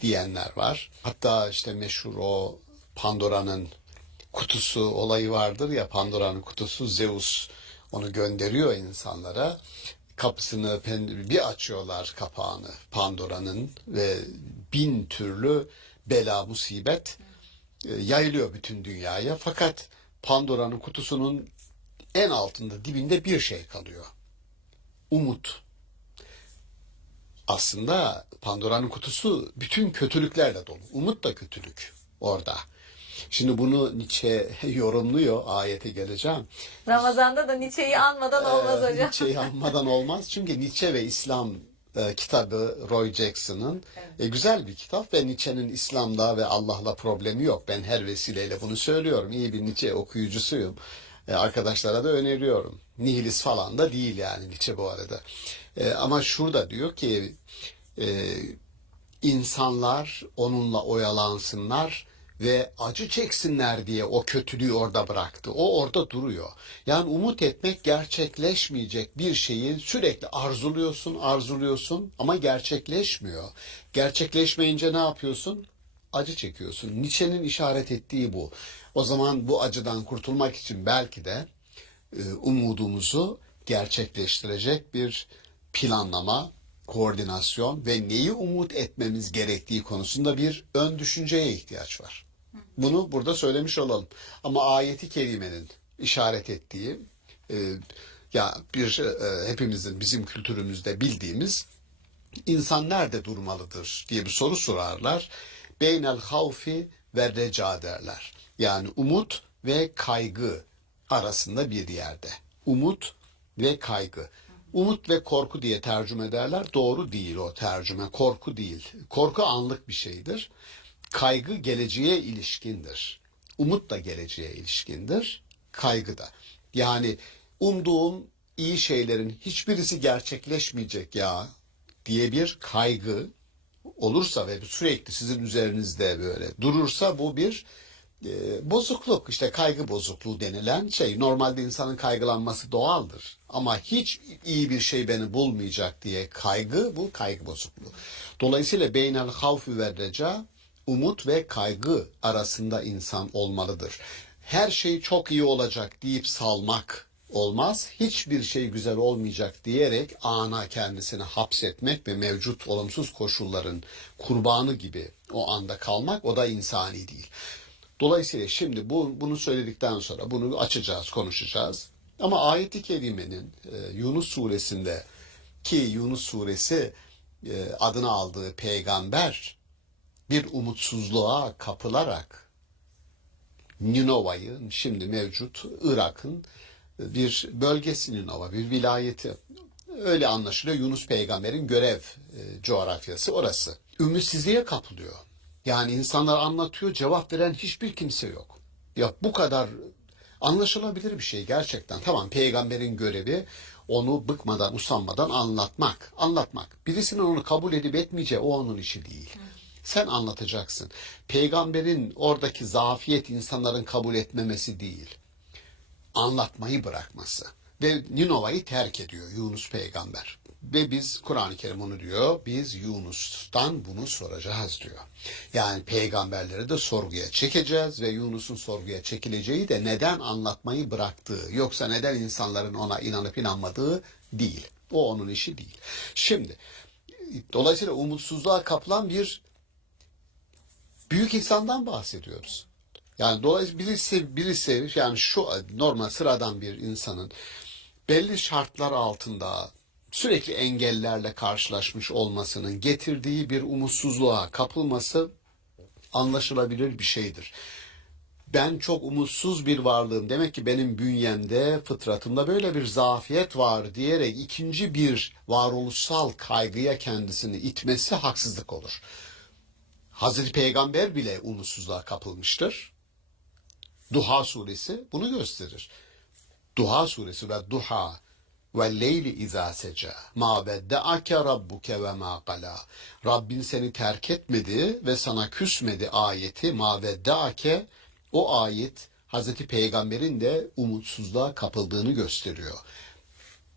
diyenler var. Hatta işte meşhur o Pandora'nın kutusu olayı vardır ya, Pandora'nın kutusu, Zeus onu gönderiyor insanlara. Kapısını bir açıyorlar, kapağını Pandora'nın ve 1000 türlü bela musibet yayılıyor bütün dünyaya. Fakat Pandora'nın kutusunun en altında, dibinde bir şey kalıyor. Umut. Aslında Pandora'nın kutusu bütün kötülüklerle dolu. Umut da kötülük orada. Şimdi bunu Nietzsche yorumluyor, ayete geleceğim. Ramazan'da da Nietzsche'yi anmadan olmaz hocam. Nietzsche'yi anmadan olmaz. Çünkü Nietzsche ve İslam kitabı Roy Jackson'ın güzel bir kitap ve Nietzsche'nin İslam'da ve Allah'la problemi yok. Ben her vesileyle bunu söylüyorum. İyi bir Nietzsche okuyucusuyum. Arkadaşlara da öneriyorum. Nihilist falan da değil yani Nietzsche bu arada. Ama şurada diyor ki insanlar onunla oyalansınlar ve acı çeksinler diye o kötülüğü orada bıraktı. O orada duruyor. Yani umut etmek gerçekleşmeyecek bir şeyi sürekli arzuluyorsun ama gerçekleşmiyor. Gerçekleşmeyince ne yapıyorsun? Acı çekiyorsun. Nietzsche'nin işaret ettiği bu. O zaman bu acıdan kurtulmak için belki de umudumuzu gerçekleştirecek bir planlama, koordinasyon ve neyi umut etmemiz gerektiği konusunda bir ön düşünceye ihtiyaç var. Bunu burada söylemiş olalım. Ama ayeti kerimenin işaret ettiği hepimizin bizim kültürümüzde bildiğimiz İnsan nerede durmalıdır diye bir soru sorarlar. Beynel havfi ve reca derler. Yani umut ve kaygı arasında bir yerde. Umut ve kaygı. Umut ve korku diye tercüme ederler. Doğru değil o tercüme. Korku değil. Korku anlık bir şeydir. Kaygı geleceğe ilişkindir. Umut da geleceğe ilişkindir. Kaygı da. Yani umduğum iyi şeylerin hiçbirisi gerçekleşmeyecek ya diye bir kaygı olursa ve sürekli sizin üzerinizde böyle durursa bu bir bozukluk. İşte kaygı bozukluğu denilen şey. Normalde insanın kaygılanması doğaldır. Ama hiç iyi bir şey beni bulmayacak diye kaygı, bu kaygı bozukluğu. Dolayısıyla beynel havfi ve reca, umut ve kaygı arasında insan olmalıdır. Her şey çok iyi olacak deyip salmak olmaz. Hiçbir şey güzel olmayacak diyerek ana kendisini hapsetmek ve mevcut olumsuz koşulların kurbanı gibi o anda kalmak, o da insani değil. Dolayısıyla şimdi bunu söyledikten sonra bunu açacağız, konuşacağız. Ama ayet-i kerimenin Yunus suresinde, ki Yunus suresi adını aldığı peygamber bir umutsuzluğa kapılarak Ninova'yı, şimdi mevcut Irak'ın bir bölgesi Ninova, bir vilayeti. Öyle anlaşılıyor, Yunus peygamberin görev coğrafyası orası. Ümitsizliğe kapılıyor. Yani insanlar anlatıyor, cevap veren hiçbir kimse yok. Ya bu kadar anlaşılabilir bir şey gerçekten. Tamam, peygamberin görevi onu bıkmadan, usanmadan anlatmak. Birisinin onu kabul edip etmeyeceği o onun işi değil. Sen anlatacaksın. Peygamberin oradaki zafiyet insanların kabul etmemesi değil. Anlatmayı bırakması. Ve Ninova'yı terk ediyor Yunus peygamber. Ve biz, Kur'an-ı Kerim onu diyor, biz Yunus'tan bunu soracağız diyor. Yani peygamberleri de sorguya çekeceğiz ve Yunus'un sorguya çekileceği de neden anlatmayı bıraktığı, yoksa neden insanların ona inanıp inanmadığı değil. O onun işi değil. Şimdi, dolayısıyla umutsuzluğa kapılan bir büyük insandan bahsediyoruz. Yani dolayısıyla birisi yani şu normal sıradan bir insanın belli şartlar altında sürekli engellerle karşılaşmış olmasının getirdiği bir umutsuzluğa kapılması anlaşılabilir bir şeydir. Ben çok umutsuz bir varlığım, demek ki benim bünyemde, fıtratımda böyle bir zafiyet var diyerek ikinci bir varoluşsal kaygıya kendisini itmesi haksızlık olur. Hazreti Peygamber bile umutsuzluğa kapılmıştır. Duha suresi bunu gösterir. Duha suresi ve duha ve leyli izâ seca ma vedde'ake rabbuke ve ma qala. Rabbin seni terk etmedi ve sana küsmedi ayeti ma vedde'ake, o ayet Hazreti Peygamber'in de umutsuzluğa kapıldığını gösteriyor.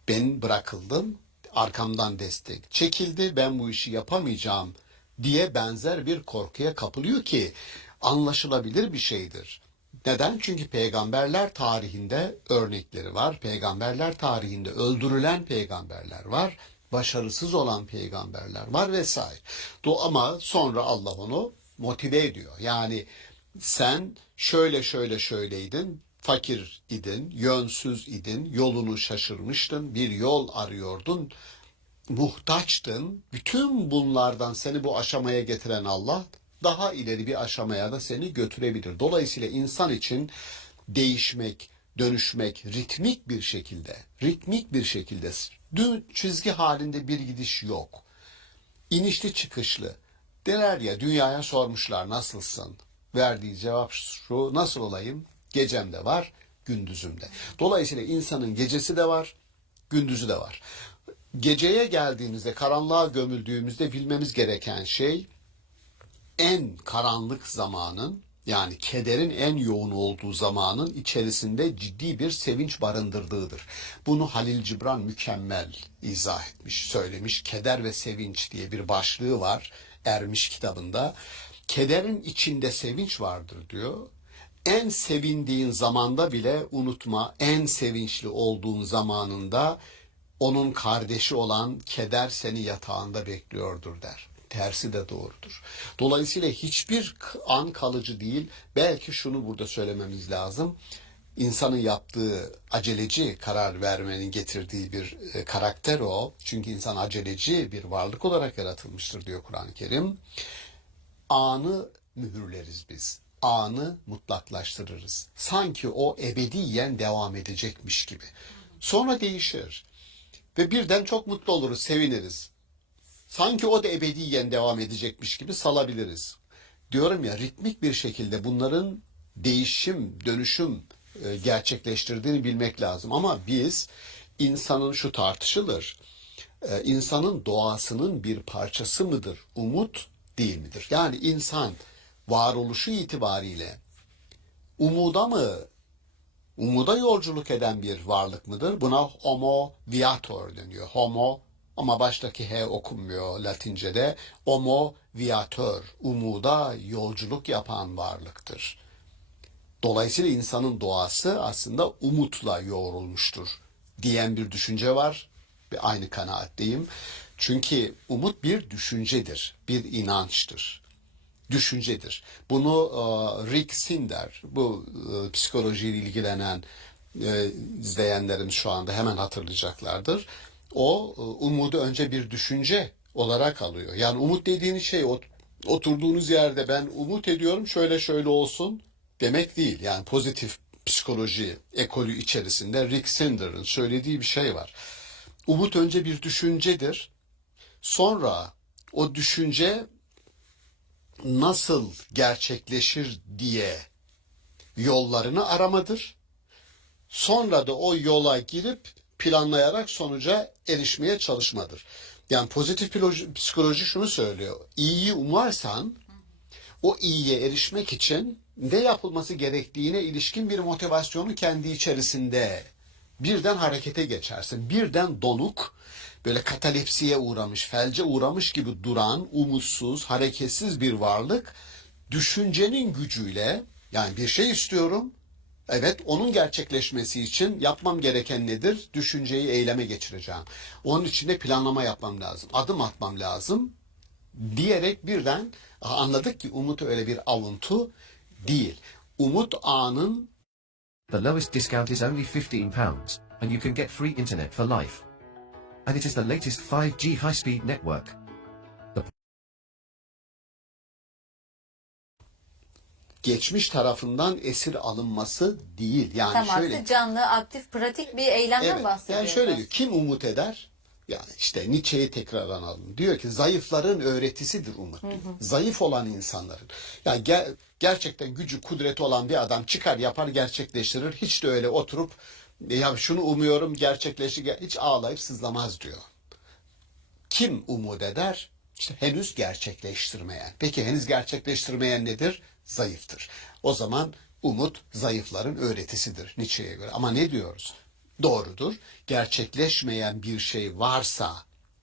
Ben bırakıldım, arkamdan destek çekildi, ben bu işi yapamayacağım diye benzer bir korkuya kapılıyor ki anlaşılabilir bir şeydir. Neden? Çünkü peygamberler tarihinde örnekleri var. Peygamberler tarihinde öldürülen peygamberler var. Başarısız olan peygamberler var vesaire. Ama sonra Allah onu motive ediyor. Yani sen şöyleydin, fakir idin, yönsüz idin, yolunu şaşırmıştın, bir yol arıyordun, muhtaçtın. Bütün bunlardan seni bu aşamaya getiren Allah daha ileri bir aşamaya da seni götürebilir. Dolayısıyla insan için değişmek, dönüşmek ritmik bir şekilde çizgi halinde bir gidiş yok. İnişli çıkışlı. Derler ya, dünyaya sormuşlar nasılsın? Verdiği cevap şu: nasıl olayım? Gecem de var, gündüzüm de. Dolayısıyla insanın gecesi de var, gündüzü de var. Geceye geldiğimizde, karanlığa gömüldüğümüzde bilmemiz gereken şey, en karanlık zamanın, yani kederin en yoğun olduğu zamanın içerisinde ciddi bir sevinç barındırdığıdır. Bunu Halil Cibran mükemmel izah etmiş, söylemiş. Keder ve sevinç diye bir başlığı var Ermiş kitabında. Kederin içinde sevinç vardır diyor. En sevindiğin zamanda bile unutma, en sevinçli olduğun zamanında onun kardeşi olan keder seni yatağında bekliyordur der. Tersi de doğrudur. Dolayısıyla hiçbir an kalıcı değil. Belki şunu burada söylememiz lazım. insanın yaptığı aceleci karar vermenin getirdiği bir karakter o. Çünkü insan aceleci bir varlık olarak yaratılmıştır diyor Kur'an-ı Kerim. Anı mühürleriz biz. Anı mutlaklaştırırız. Sanki o ebediyen devam edecekmiş gibi. Sonra değişir. Ve birden çok mutlu oluruz, seviniriz. Sanki o da ebediyen devam edecekmiş gibi salabiliriz. Diyorum ya, ritmik bir şekilde bunların değişim, dönüşüm gerçekleştirdiğini bilmek lazım. Ama biz insanın şu tartışılır. İnsanın doğasının bir parçası mıdır? Umut değil midir? Yani insan varoluşu itibariyle umuda yolculuk eden bir varlık mıdır? Buna homo viator deniyor. Homo ama baştaki H okunmuyor Latince'de. Homo viator, umuda yolculuk yapan varlıktır. Dolayısıyla insanın doğası aslında umutla yoğrulmuştur diyen bir düşünce var ve aynı kanaatteyim. Çünkü umut bir düşüncedir, bir inançtır, düşüncedir. Bunu Rick Sinder, bu psikolojiyle ilgilenen izleyenlerim şu anda hemen hatırlayacaklardır. O umudu önce bir düşünce olarak alıyor. Yani umut dediğiniz şey oturduğunuz yerde ben umut ediyorum şöyle şöyle olsun demek değil. Yani pozitif psikoloji ekolü içerisinde Rick Sinder'ın söylediği bir şey var. Umut önce bir düşüncedir. Sonra o düşünce nasıl gerçekleşir diye yollarını aramadır. Sonra da o yola girip planlayarak sonuca erişmeye çalışmadır. Yani pozitif psikoloji şunu söylüyor. İyiyi umarsan o iyiye erişmek için ne yapılması gerektiğine ilişkin bir motivasyonu kendi içerisinde birden harekete geçersin. Birden donuk, böyle katalepsiye uğramış, felce uğramış gibi duran, umutsuz, hareketsiz bir varlık düşüncenin gücüyle, yani bir şey istiyorum, evet, onun gerçekleşmesi için yapmam gereken nedir? Düşünceyi eyleme geçireceğim. Onun için de planlama yapmam lazım, adım atmam lazım diyerek birden anladık ki umut öyle bir avuntu değil. Umut anın The lowest discount is only £15, and you can get free internet for life. And it is the latest 5G high-speed network. geçmiş tarafından esir alınması değil. Yani şöyle, Canlı, aktif, pratik bir eylemden evet, bahsediyoruz. yani şöyle diyor, kim umut eder? Yani işte Nietzsche'yi tekrar analım. Diyor ki zayıfların öğretisidir umut. Zayıf olan insanların. Yani gerçekten gücü, kudreti olan bir adam çıkar, yapar, gerçekleştirir. Hiç de öyle oturup ya şunu umuyorum gerçekleşir, hiç ağlayıp sızlamaz diyor. Kim umut eder? İşte henüz gerçekleştirmeyen. Peki henüz gerçekleştirmeyen nedir? Zayıftır. O zaman umut zayıfların öğretisidir Nietzsche'ye göre. Ama ne diyoruz? Doğrudur. Gerçekleşmeyen bir şey varsa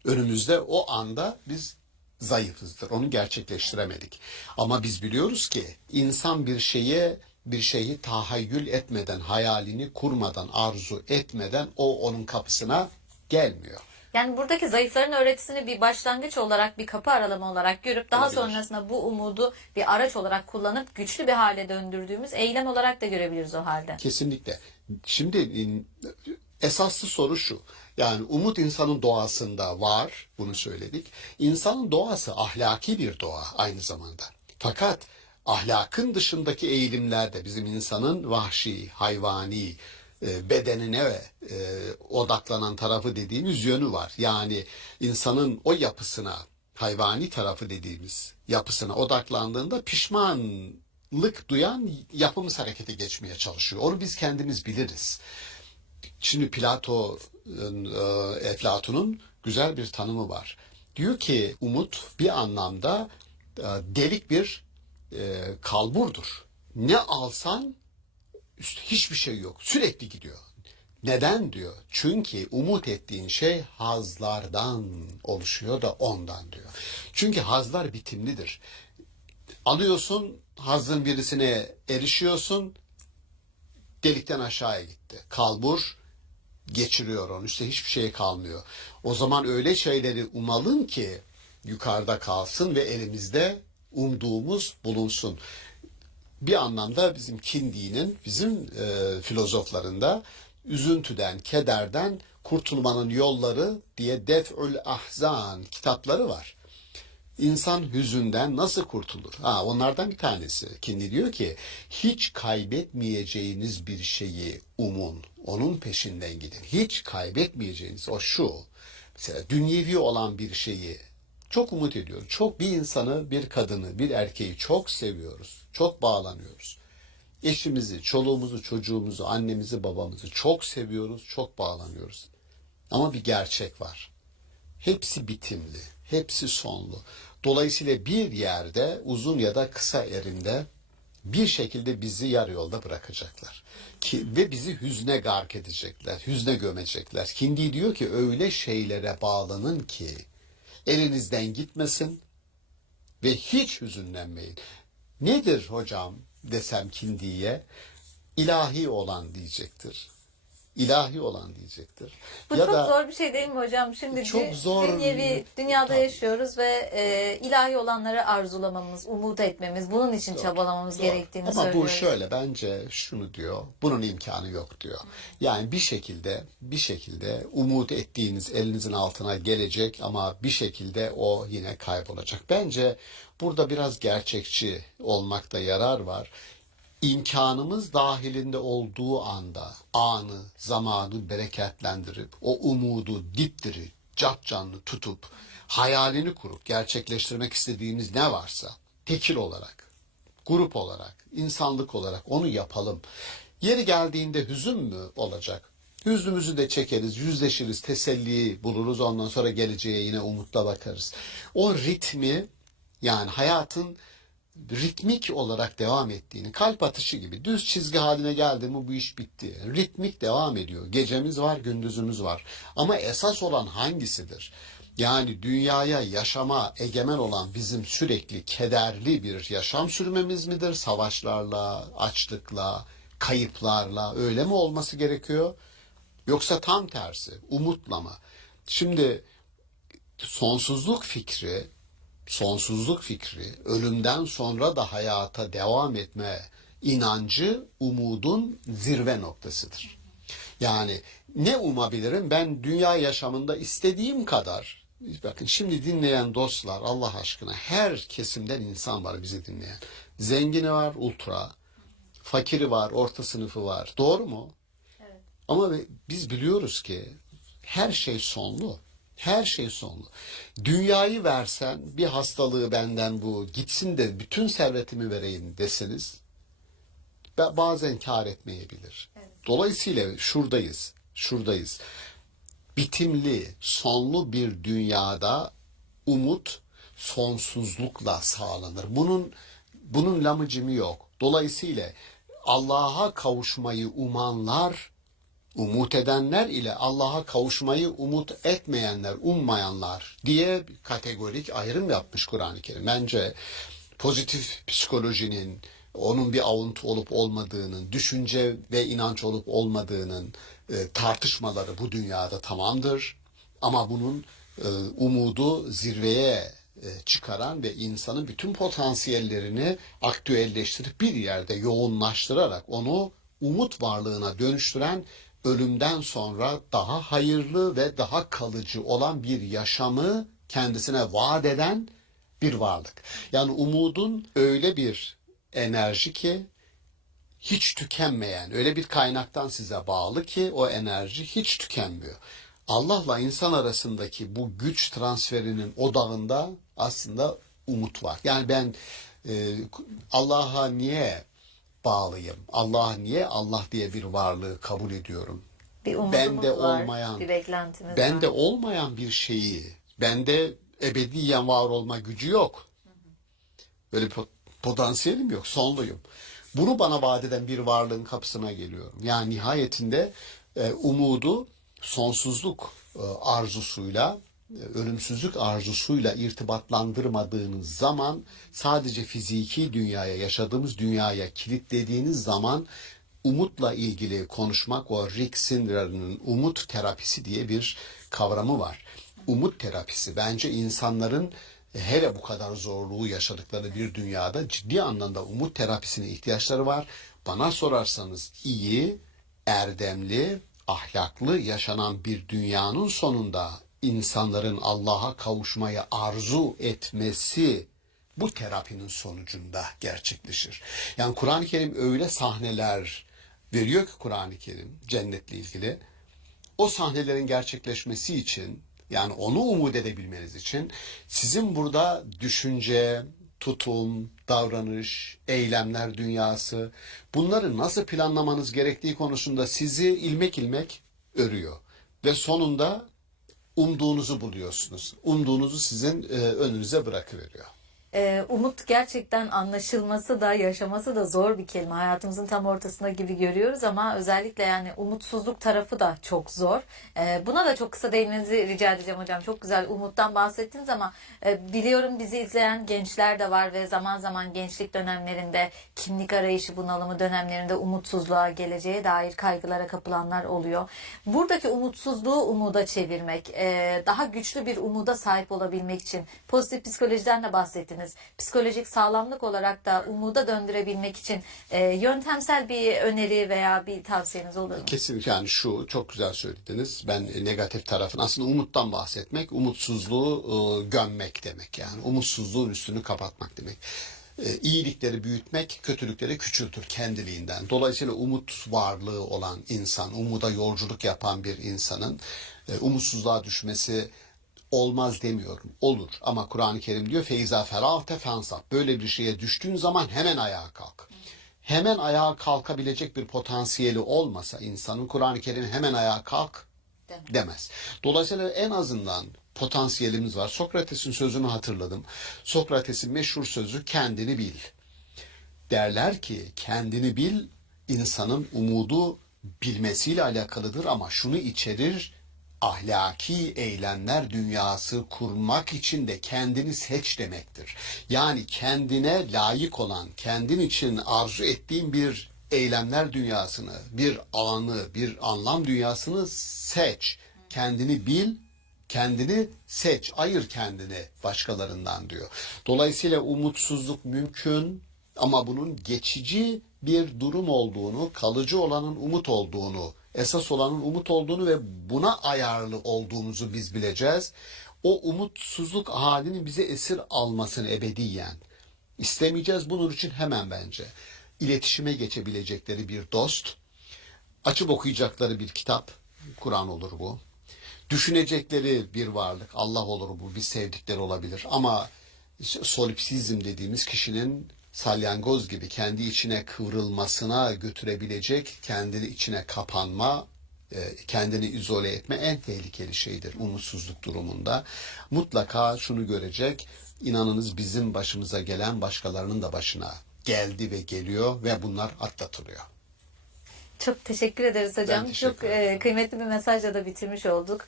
önümüzde, o anda biz zayıfızdır. Onu gerçekleştiremedik. Ama biz biliyoruz ki insan bir şeyi tahayyül etmeden, hayalini kurmadan, arzu etmeden o onun kapısına gelmiyor. Yani buradaki zayıfların öğretisini bir başlangıç olarak, bir kapı aralama olarak görüp daha Olabilir. sonrasında bu umudu bir araç olarak kullanıp güçlü bir hale döndürdüğümüz eylem olarak da görebiliriz o halde. Kesinlikle. Şimdi esaslı soru şu. Yani umut insanın doğasında var. Bunu söyledik. İnsanın doğası ahlaki bir doğa aynı zamanda. Fakat ahlakın dışındaki eğilimlerde bizim insanın vahşi, hayvani, bedenine odaklanan tarafı dediğimiz yönü var. Yani insanın o yapısına, hayvani tarafı dediğimiz yapısına odaklandığında pişmanlık duyan yapımız harekete geçmeye çalışıyor. Onu biz kendimiz biliriz. Şimdi Eflatun'un güzel bir tanımı var. Diyor ki umut bir anlamda delik bir kalburdur. Ne alsan hiçbir şey yok. Sürekli gidiyor. Neden diyor? Çünkü umut ettiğin şey hazlardan oluşuyor da ondan diyor. Çünkü hazlar bitimlidir. Alıyorsun, hazın birisine erişiyorsun, delikten aşağıya gitti. Kalbur geçiriyor onu. İşte hiçbir şey kalmıyor. O zaman öyle şeyleri umalım ki yukarıda kalsın ve elimizde umduğumuz bulunsun. bir anlamda bizim Kindi'nin, bizim filozoflarında üzüntüden, kederden kurtulmanın yolları diye Def'ül Ahzan kitapları var. İnsan hüzünden nasıl kurtulur? Onlardan bir tanesi. Kindi diyor ki hiç kaybetmeyeceğiniz bir şeyi umun. Onun peşinden gidin. Hiç kaybetmeyeceğiniz o şu. Mesela dünyevi olan bir şeyi çok umut ediyoruz. Çok bir insanı, bir kadını, bir erkeği çok seviyoruz. Çok bağlanıyoruz. Eşimizi, çoluğumuzu, çocuğumuzu, annemizi, babamızı çok seviyoruz, çok bağlanıyoruz. Ama bir gerçek var. Hepsi bitimli, hepsi sonlu. Dolayısıyla bir yerde uzun ya da kısa erimde bir şekilde bizi yarı yolda bırakacaklar. Ve bizi hüzne gark edecekler, hüzne gömecekler. Kindi diyor ki öyle şeylere bağlanın ki elinizden gitmesin ve hiç hüzünlenmeyin. Nedir hocam desem Kindi'ye? İlahi olan diyecektir. İlahi olan diyecektir. Bu ya çok da, zor bir şey değil mi hocam? Şimdi çok zor. dünyevi dünyada Tabii. yaşıyoruz ve ilahi olanları arzulamamız, umut etmemiz, bunun için çabalamamız Doğru. gerektiğini Ama söylüyoruz. bu şöyle, bence şunu diyor. Bunun imkanı yok diyor. Yani bir şekilde umut ettiğiniz elinizin altına gelecek ama bir şekilde o yine kaybolacak. Bence burada biraz gerçekçi olmakta yarar var. İmkanımız dahilinde olduğu anda anı, zamanı bereketlendirip o umudu dipdiri, capcanlı tutup hayalini kurup gerçekleştirmek istediğimiz ne varsa tekil olarak, grup olarak, insanlık olarak onu yapalım. Yeri geldiğinde hüzün mü olacak? Hüznümüzü de çekeriz, yüzleşiriz, teselli buluruz. Ondan sonra geleceğe yine umutla bakarız. O ritmi, yani hayatın ritmik olarak devam ettiğini, kalp atışı gibi düz çizgi haline geldi mi bu iş bitti. Ritmik devam ediyor. Gecemiz var, gündüzümüz var. Ama esas olan hangisidir? Yani dünyaya, yaşama egemen olan bizim sürekli kederli bir yaşam sürmemiz midir? Savaşlarla, açlıkla, kayıplarla öyle mi olması gerekiyor? Yoksa tam tersi, umutla mı? Şimdi sonsuzluk fikri, ölümden sonra da hayata devam etme inancı umudun zirve noktasıdır. Yani ne umabilirim? Ben dünya yaşamında istediğim kadar, bakın şimdi dinleyen dostlar Allah aşkına her kesimden insan var bizi dinleyen. Zengini var, ultra, fakiri var, orta sınıfı var. Doğru mu? Evet. Ama biz biliyoruz ki her şey sonlu. Her şey sonlu. Dünyayı versen bir hastalığı benden bu gitsin de bütün servetimi vereyim deseniz bazen kâr etmeyebilir. Evet. Dolayısıyla şuradayız. Bitimli, sonlu bir dünyada umut sonsuzlukla sağlanır. Bunun lamıcımı yok. Dolayısıyla Allah'a kavuşmayı umut edenler ile Allah'a kavuşmayı umut etmeyenler, ummayanlar diye bir kategorik ayrım yapmış Kur'an-ı Kerim. Bence pozitif psikolojinin, onun bir avuntu olup olmadığının, düşünce ve inanç olup olmadığının tartışmaları bu dünyada tamamdır. Ama bunun umudu zirveye çıkaran ve insanın bütün potansiyellerini aktüelleştirip bir yerde yoğunlaştırarak onu umut varlığına dönüştüren, ölümden sonra daha hayırlı ve daha kalıcı olan bir yaşamı kendisine vaat eden bir varlık. Yani umudun öyle bir enerji ki hiç tükenmeyen, öyle bir kaynaktan size bağlı ki o enerji hiç tükenmiyor. Allah'la insan arasındaki bu güç transferinin odağında aslında umut var. Yani ben Allah'a niye bağlıyım? Allah diye bir varlığı kabul ediyorum? Bir umudumuz var, bir beklentimiz var. Bende olmayan bir şeyi, bende ebediyen var olma gücü yok. Böyle bir potansiyelim yok, sonluyum. Bunu bana vaat eden bir varlığın kapısına geliyorum. Yani nihayetinde umudu sonsuzluk arzusuyla, ölümsüzlük arzusuyla irtibatlandırmadığınız zaman, sadece fiziki dünyaya, yaşadığımız dünyaya kilitlediğiniz zaman umutla ilgili konuşmak, o Rick Sinder'ın umut terapisi diye bir kavramı var. Umut terapisi bence insanların hele bu kadar zorluğu yaşadıkları bir dünyada ciddi anlamda umut terapisine ihtiyaçları var. Bana sorarsanız iyi, erdemli, ahlaklı yaşanan bir dünyanın sonunda insanların Allah'a kavuşmayı arzu etmesi bu terapinin sonucunda gerçekleşir. Yani Kur'an-ı Kerim öyle sahneler veriyor ki Kur'an-ı Kerim cennetle ilgili. O sahnelerin gerçekleşmesi için, yani onu umut edebilmeniz için sizin burada düşünce, tutum, davranış, eylemler dünyası, bunları nasıl planlamanız gerektiği konusunda sizi ilmek ilmek örüyor. Ve sonunda umduğunuzu buluyorsunuz. Umduğunuzu sizin önünüze bırakıveriyor. Umut gerçekten anlaşılması da yaşaması da zor bir kelime. Hayatımızın tam ortasında gibi görüyoruz ama özellikle yani umutsuzluk tarafı da çok zor. Buna da çok kısa değinmenizi rica edeceğim hocam. Çok güzel umuttan bahsettiniz ama biliyorum bizi izleyen gençler de var ve zaman zaman gençlik dönemlerinde kimlik arayışı bunalımı dönemlerinde umutsuzluğa, geleceğe dair kaygılara kapılanlar oluyor. Buradaki umutsuzluğu umuda çevirmek, daha güçlü bir umuda sahip olabilmek için pozitif psikolojiden de bahsettiniz. Psikolojik sağlamlık olarak da umuda döndürebilmek için yöntemsel bir öneri veya bir tavsiyeniz olur mu? Kesinlikle, yani şu çok güzel söylediniz. Ben negatif tarafın aslında umuttan bahsetmek, umutsuzluğu gömmek demek yani. Umutsuzluğun üstünü kapatmak demek. İyilikleri büyütmek, kötülükleri küçültür kendiliğinden. Dolayısıyla umut varlığı olan insan, umuda yolculuk yapan bir insanın umutsuzluğa düşmesi olmaz demiyorum. Olur. Ama Kur'an-ı Kerim diyor feiza ferahte fensab. Böyle bir şeye düştüğün zaman hemen ayağa kalk. Hemen ayağa kalkabilecek bir potansiyeli olmasa insanın, Kur'an-ı Kerim hemen ayağa kalk demez. Dolayısıyla en azından potansiyelimiz var. Sokrates'in sözünü hatırladım. Sokrates'in meşhur sözü kendini bil. Derler ki kendini bil insanın umudu bilmesiyle alakalıdır ama şunu içerir: ahlaki eylemler dünyası kurmak için de kendini seç demektir. Yani kendine layık olan, kendin için arzu ettiğin bir eylemler dünyasını, bir anı, bir anlam dünyasını seç. Kendini bil, kendini seç, ayır kendini başkalarından diyor. Dolayısıyla umutsuzluk mümkün ama bunun geçici bir durum olduğunu, kalıcı olanın umut olduğunu, esas olanın umut olduğunu ve buna ayarlı olduğumuzu biz bileceğiz. O umutsuzluk halinin bize esir almasını ebediyen istemeyeceğiz. Bunun için hemen bence iletişime geçebilecekleri bir dost, açıp okuyacakları bir kitap, Kur'an olur bu. Düşünecekleri bir varlık, Allah olur bu, bir sevdikleri olabilir. Ama solipsizm dediğimiz kişinin salyangoz gibi kendi içine kıvrılmasına götürebilecek, kendini içine kapanma, kendini izole etme en tehlikeli şeydir umutsuzluk durumunda. Mutlaka şunu görecek, inanınız bizim başımıza gelen başkalarının da başına geldi ve geliyor ve bunlar atlatılıyor. Çok teşekkür ederiz hocam. Çok kıymetli bir mesajla da bitirmiş olduk.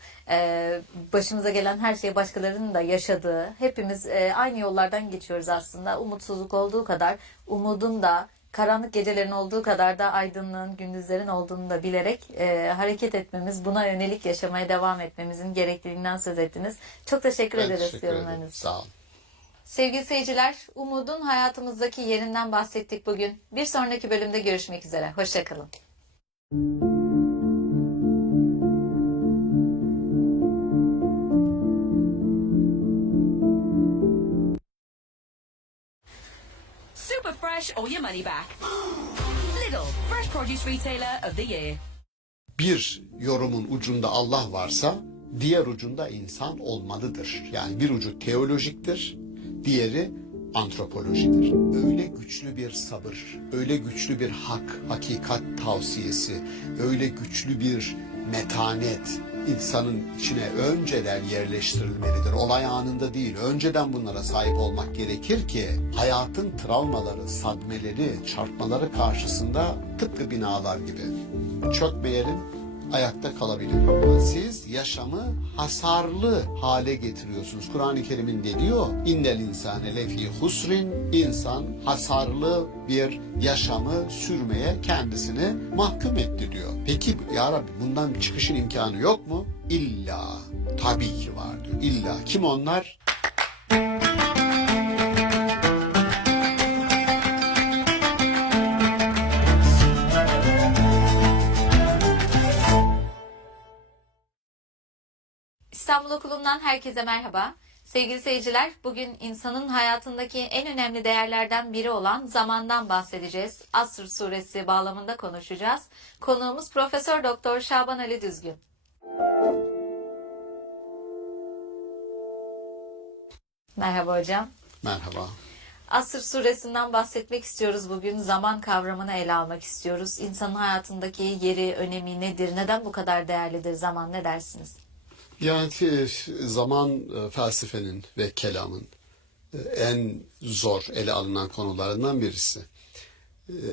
Başımıza gelen her şey başkalarının da yaşadığı, hepimiz aynı yollardan geçiyoruz aslında. Umutsuzluk olduğu kadar umudun da, karanlık gecelerin olduğu kadar da aydınlığın, gündüzlerin olduğunu da bilerek hareket etmemiz, buna yönelik yaşamaya devam etmemizin gerekliliğinden söz ettiniz. Çok teşekkür ederiz yorumlarınız. Sağ olun. Sevgili seyirciler, umudun hayatımızdaki yerinden bahsettik bugün. Bir sonraki bölümde görüşmek üzere. Hoşçakalın. Super fresh or your money back. Lidl, fresh produce retailer of the year. Bir yorumun ucunda Allah varsa diğer ucunda insan olmalıdır. Yani bir ucu teolojiktir, diğeri antropolojidir. Öyle güçlü bir sabır, öyle güçlü bir hak, hakikat tavsiyesi, öyle güçlü bir metanet insanın içine önceden yerleştirilmelidir. Olay anında değil, önceden bunlara sahip olmak gerekir ki hayatın travmaları, sadmeleri, çarpmaları karşısında tıpkı binalar gibi çökmeyelim, ayakta kalabilirim. Siz yaşamı hasarlı hale getiriyorsunuz. Kur'an-ı Kerim'in ne diyor? İnnel insane lefi husrin. İnsan hasarlı bir yaşamı sürmeye kendisini mahkum etti diyor. Peki ya Rabbi bundan çıkışın imkanı yok mu? İlla. Tabii ki var diyor. İlla. Kim onlar? İstanbul Okulu'ndan herkese merhaba. Sevgili seyirciler, bugün insanın hayatındaki en önemli değerlerden biri olan zamandan bahsedeceğiz. Asr suresi bağlamında konuşacağız. Konuğumuz Profesör Doktor Şaban Ali Düzgün. Merhaba hocam. Merhaba. Asr suresinden bahsetmek istiyoruz bugün. Zaman kavramını ele almak istiyoruz. İnsanın hayatındaki yeri, önemi nedir? Neden bu kadar değerlidir zaman? Ne dersiniz? Yani zaman felsefenin ve kelamın en zor ele alınan konularından birisi.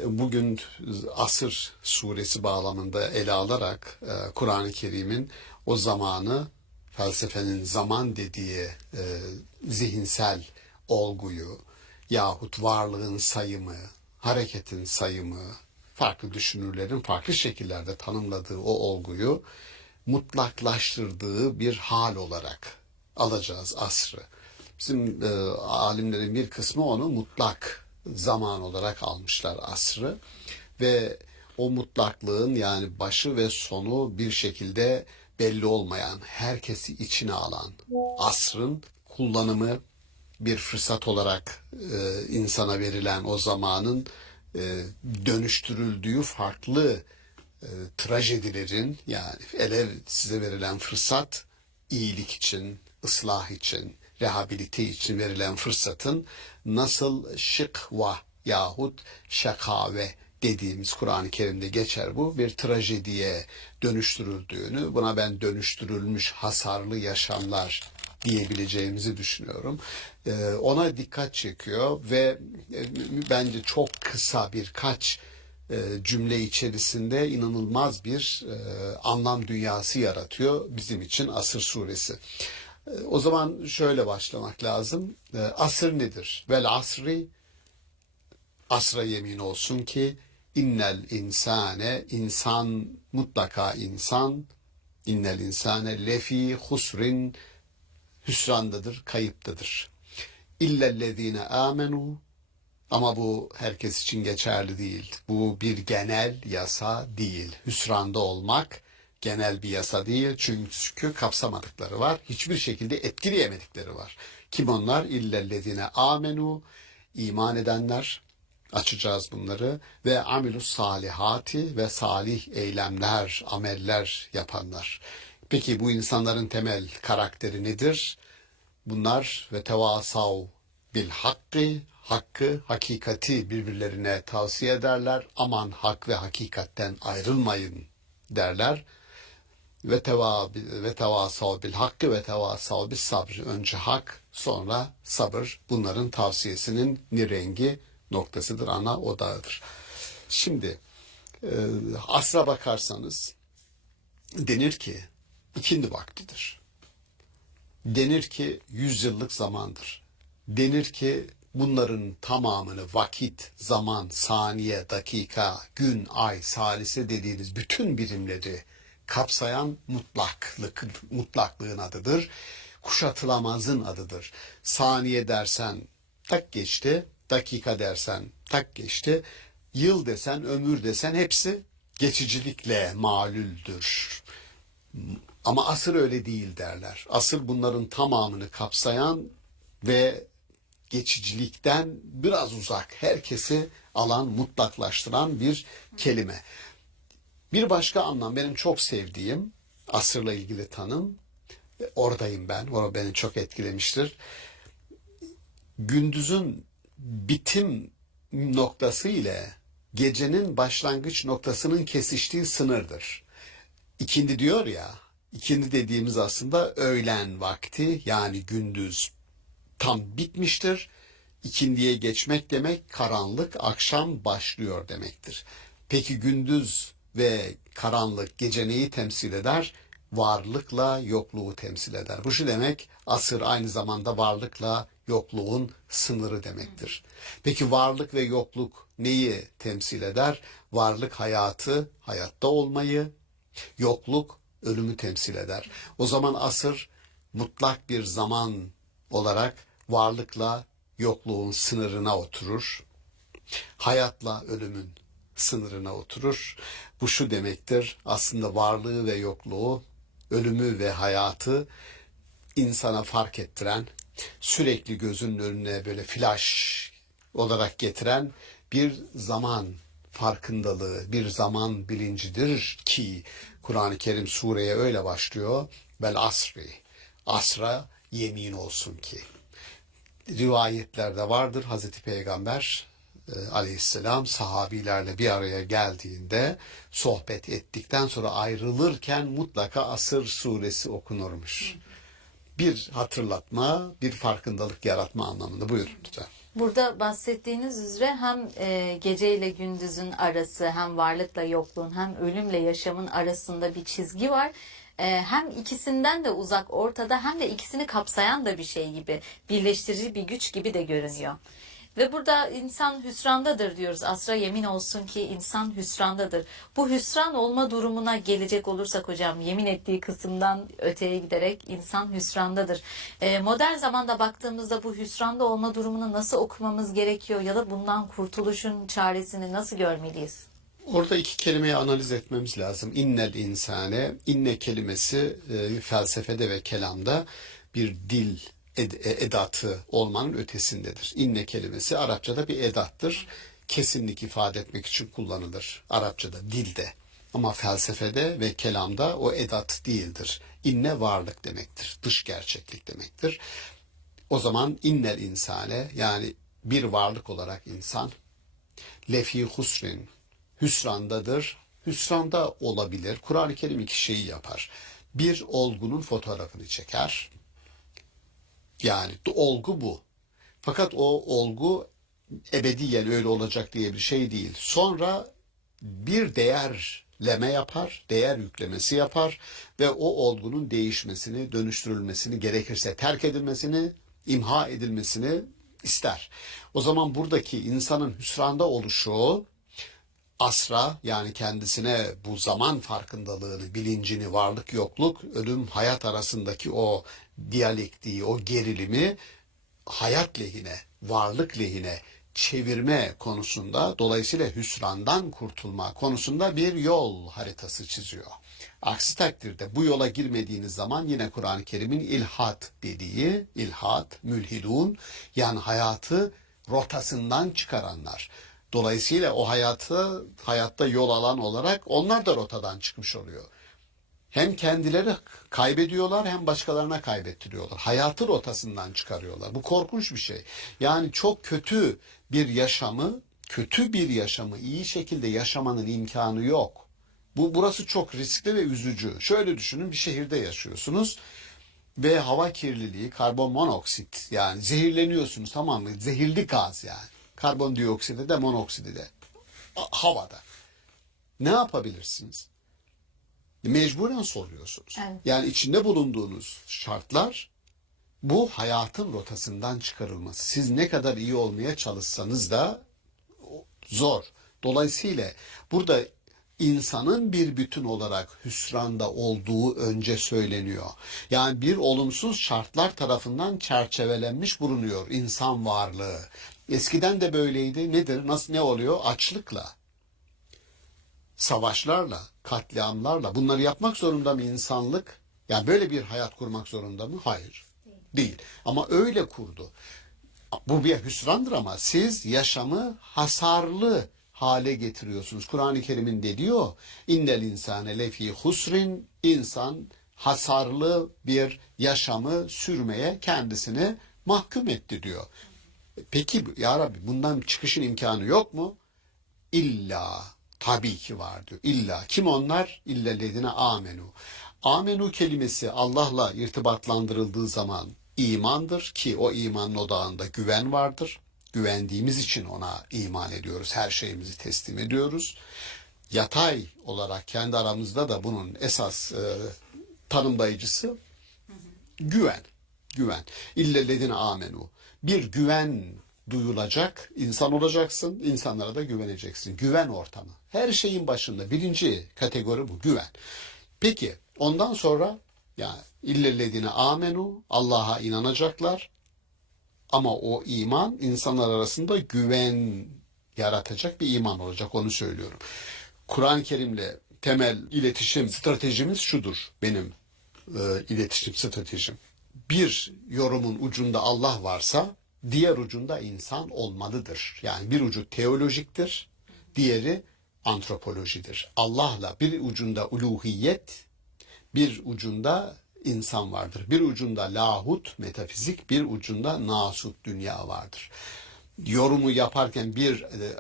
Bugün Asr suresi bağlamında ele alarak Kur'an-ı Kerim'in o zamanı, felsefenin zaman dediği zihinsel olguyu yahut varlığın sayımı, hareketin sayımı, farklı düşünürlerin farklı şekillerde tanımladığı o olguyu mutlaklaştırdığı bir hal olarak alacağız asrı. Bizim alimlerin bir kısmı onu mutlak zaman olarak almışlar asrı ve o mutlaklığın yani başı ve sonu bir şekilde belli olmayan, herkesi içine alan asrın kullanımı bir fırsat olarak insana verilen o zamanın dönüştürüldüğü farklı trajedilerin yani size verilen fırsat iyilik için, ıslah için, rehabilite için verilen fırsatın nasıl şıkva yahut şakave dediğimiz Kur'an-ı Kerim'de geçer bu bir trajediye dönüştürüldüğünü, buna ben dönüştürülmüş hasarlı yaşamlar diyebileceğimizi düşünüyorum. Ona dikkat çekiyor ve bence çok kısa birkaç cümle içerisinde inanılmaz bir anlam dünyası yaratıyor bizim için Asr suresi. O zaman şöyle başlamak lazım. Asır nedir? Vel asri, asra yemin olsun ki innel insane, insan mutlaka insan, innel insane lefi husrin, hüsrandadır, kayıptadır. İllellezine amenu, ama bu herkes için geçerli değil. Bu bir genel yasa değil. Hüsranda olmak genel bir yasa değil. Çünkü kapsamadıkları var. Hiçbir şekilde etkileyemedikleri var. Kim onlar? İllellezine amenu, iman edenler. Açacağız bunları. Ve amilus salihati ve salih eylemler, ameller yapanlar. Peki bu insanların temel karakteri nedir? Bunlar ve tevasav bil hakkı, hakkı, hakikati birbirlerine tavsiye ederler. Aman hak ve hakikatten ayrılmayın derler. Ve tevasav bil hakkı ve tevasav bis sabr. Önce hak, sonra sabır. Bunların tavsiyesinin nirengi noktasıdır, ana odağıdır. Şimdi asra bakarsanız denir ki ikindi vaktidir. Denir ki 100 yıllık zamandır. Denir ki bunların tamamını vakit, zaman, saniye, dakika, gün, ay, salise dediğiniz bütün birimleri kapsayan mutlaklığın adıdır. Kuşatılamazın adıdır. Saniye dersen tak geçti, dakika dersen tak geçti, yıl desen, ömür desen hepsi geçicilikle malüldür. Ama asır öyle değil derler. Asır bunların tamamını kapsayan ve geçicilikten biraz uzak, herkesi alan, mutlaklaştıran bir kelime. Bir başka anlam benim çok sevdiğim asırla ilgili tanım, oradayım ben, o beni çok etkilemiştir. Gündüzün bitim noktası ile gecenin başlangıç noktasının kesiştiği sınırdır. İkindi diyor ya, ikindi dediğimiz aslında öğlen vakti yani gündüz tam bitmiştir. İkindiye geçmek demek karanlık, akşam başlıyor demektir. Peki gündüz ve karanlık gece neyi temsil eder? Varlıkla yokluğu temsil eder. Bu şu demek, asır aynı zamanda varlıkla yokluğun sınırı demektir. Peki varlık ve yokluk neyi temsil eder? Varlık hayatı, hayatta olmayı, yokluk ölümü temsil eder. O zaman asır mutlak bir zaman olarak varlıkla yokluğun sınırına oturur. Hayatla ölümün sınırına oturur. Bu şu demektir, aslında varlığı ve yokluğu ölümü ve hayatı insana fark ettiren, sürekli gözünün önüne böyle flash olarak getiren bir zaman farkındalığı, bir zaman bilincidir ki Kur'an-ı Kerim sureye öyle başlıyor. Bel asri, asra yemin olsun ki. Rivayetlerde vardır Hazreti Peygamber aleyhisselam sahabilerle bir araya geldiğinde sohbet ettikten sonra ayrılırken mutlaka Asr suresi okunurmuş. Bir hatırlatma, bir farkındalık yaratma anlamında. Buyurun lütfen. Burada bahsettiğiniz üzere hem gece ile gündüzün arası, hem varlıkla yokluğun, hem ölümle yaşamın arasında bir çizgi var. Hem ikisinden de uzak ortada, hem de ikisini kapsayan da bir şey gibi, birleştirici bir güç gibi de görünüyor. Ve burada insan hüsrandadır diyoruz. Asra yemin olsun ki insan hüsrandadır. Bu hüsran olma durumuna gelecek olursak hocam, yemin ettiği kısımdan öteye giderek insan hüsrandadır. Modern zamanda baktığımızda bu hüsranda olma durumunu nasıl okumamız gerekiyor ya da bundan kurtuluşun çaresini nasıl görmeliyiz? Orada iki kelimeyi analiz etmemiz lazım. İnnel insane, inne kelimesi felsefede ve kelamda bir dil edatı olmanın ötesindedir. İnne kelimesi Arapçada bir edattır. Kesinlik ifade etmek için kullanılır Arapçada, dilde. Ama felsefede ve kelamda o edat değildir. İnne varlık demektir, dış gerçeklik demektir. O zaman innel insane, yani bir varlık olarak insan, lefi husrin, hüsrandadır. Hüsranda olabilir. Kur'an-ı Kerim iki şeyi yapar. Bir, olgunun fotoğrafını çeker. Yani olgu bu. Fakat o olgu ebediyen öyle olacak diye bir şey değil. Sonra bir değerleme yapar, değer yüklemesi yapar ve o olgunun değişmesini, dönüştürülmesini, gerekirse terk edilmesini, imha edilmesini ister. O zaman buradaki insanın hüsranda oluşu, asra, yani kendisine bu zaman farkındalığını, bilincini, varlık yokluk, ölüm hayat arasındaki o diyalektiği, o gerilimi hayat lehine, varlık lehine çevirme konusunda, dolayısıyla hüsrandan kurtulma konusunda bir yol haritası çiziyor. Aksi takdirde bu yola girmediğiniz zaman yine Kur'an-ı Kerim'in ilhat dediği, ilhat, mülhidun, yani hayatı rotasından çıkaranlar. Dolayısıyla o hayatta yol alan olarak onlar da rotadan çıkmış oluyor. Hem kendileri kaybediyorlar hem başkalarına kaybettiriyorlar. Hayatı rotasından çıkarıyorlar. Bu korkunç bir şey. Yani çok kötü bir yaşamı iyi şekilde yaşamanın imkanı yok. Burası çok riskli ve üzücü. Şöyle düşünün, bir şehirde yaşıyorsunuz ve hava kirliliği, karbon monoksit, yani zehirleniyorsunuz, tamam mı? Zehirli gaz yani. Karbondioksidi de monoksidi de havada. Ne yapabilirsiniz? Mecburen soruyorsunuz. Evet. Yani içinde bulunduğunuz şartlar bu hayatın rotasından çıkarılması. Siz ne kadar iyi olmaya çalışsanız da zor. Dolayısıyla burada insanın bir bütün olarak hüsranda olduğu önce söyleniyor. Yani bir olumsuz şartlar tarafından çerçevelenmiş bulunuyor insan varlığı. Eskiden de böyleydi. Nedir? Ne oluyor? Açlıkla, savaşlarla, katliamlarla. Bunları yapmak zorunda mı insanlık? Yani böyle bir hayat kurmak zorunda mı? Hayır. Değil. Ama öyle kurdu. Bu bir hüsrandır ama siz yaşamı hasarlı hale getiriyorsunuz. Kur'an-ı Kerim'in de diyor, innel insane lefi husrin, insan hasarlı bir yaşamı sürmeye kendisini mahkum etti diyor. Peki ya Rabbi, bundan çıkışın imkanı yok mu? İlla, tabii ki var diyor. İlla. Kim onlar? İllellezine amenu. Amenu kelimesi Allah'la irtibatlandırıldığı zaman imandır ki o imanın odağında güven vardır. Güvendiğimiz için ona iman ediyoruz. Her şeyimizi teslim ediyoruz. Yatay olarak kendi aramızda da bunun esas tanımlayıcısı güven. Güven. İllellezine amenu. Bir güven duyulacak, insan olacaksın, insanlara da güveneceksin. Güven ortamı. Her şeyin başında birinci kategori bu, güven. Peki ondan sonra yani illellezine amenu, Allah'a inanacaklar ama o iman insanlar arasında güven yaratacak bir iman olacak, onu söylüyorum. Kur'an-ı Kerim'le temel iletişim stratejimiz şudur benim. iletişim stratejim. Bir yorumun ucunda Allah varsa diğer ucunda insan olmalıdır. Yani bir ucu teolojiktir, diğeri antropolojidir. Allah'la bir ucunda uluhiyet, bir ucunda insan vardır. Bir ucunda lahut, metafizik, bir ucunda nasut, dünya vardır. Yorumu yaparken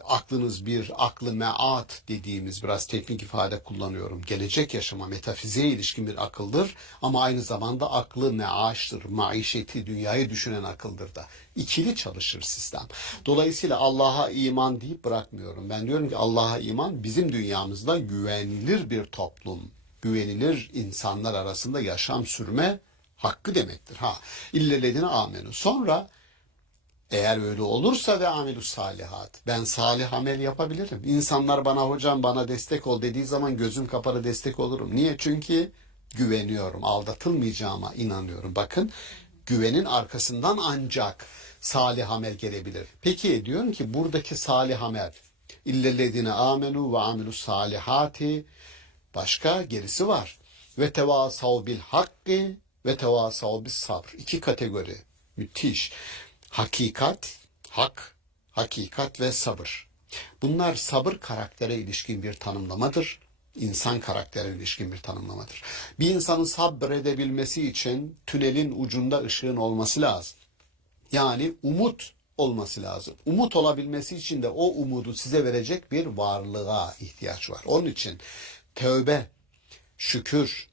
aklınız bir aklı meat dediğimiz biraz teknik ifade kullanıyorum. Gelecek yaşama, metafiziğe ilişkin bir akıldır ama aynı zamanda aklı meaştır, maişeti, dünyayı düşünen akıldır da. İkili çalışır sistem. Dolayısıyla Allah'a iman deyip bırakmıyorum. Ben diyorum ki Allah'a iman bizim dünyamızda güvenilir bir toplum, güvenilir insanlar arasında yaşam sürme hakkı demektir. İllellezine amenu. Sonra eğer öyle olursa ve amelus salihat. Ben salih amel yapabilirim. İnsanlar bana hocam bana destek ol dediği zaman gözüm kapalı destek olurum. Niye? Çünkü güveniyorum. Aldatılmayacağıma inanıyorum. Bakın güvenin arkasından ancak salih amel gelebilir. Peki diyorum ki buradaki salih amel illellezine amenu ve amelus salihati başka gerisi var. Ve tevasav bil hakki ve tevasav bis sabr. 2 kategori. Müthiş. Hakikat, hak, hakikat ve sabır. Bunlar sabır karaktere ilişkin bir tanımlamadır. İnsan karakterine ilişkin bir tanımlamadır. Bir insanın sabredebilmesi için tünelin ucunda ışığın olması lazım. Yani umut olması lazım. Umut olabilmesi için de o umudu size verecek bir varlığa ihtiyaç var. Onun için tövbe, şükür,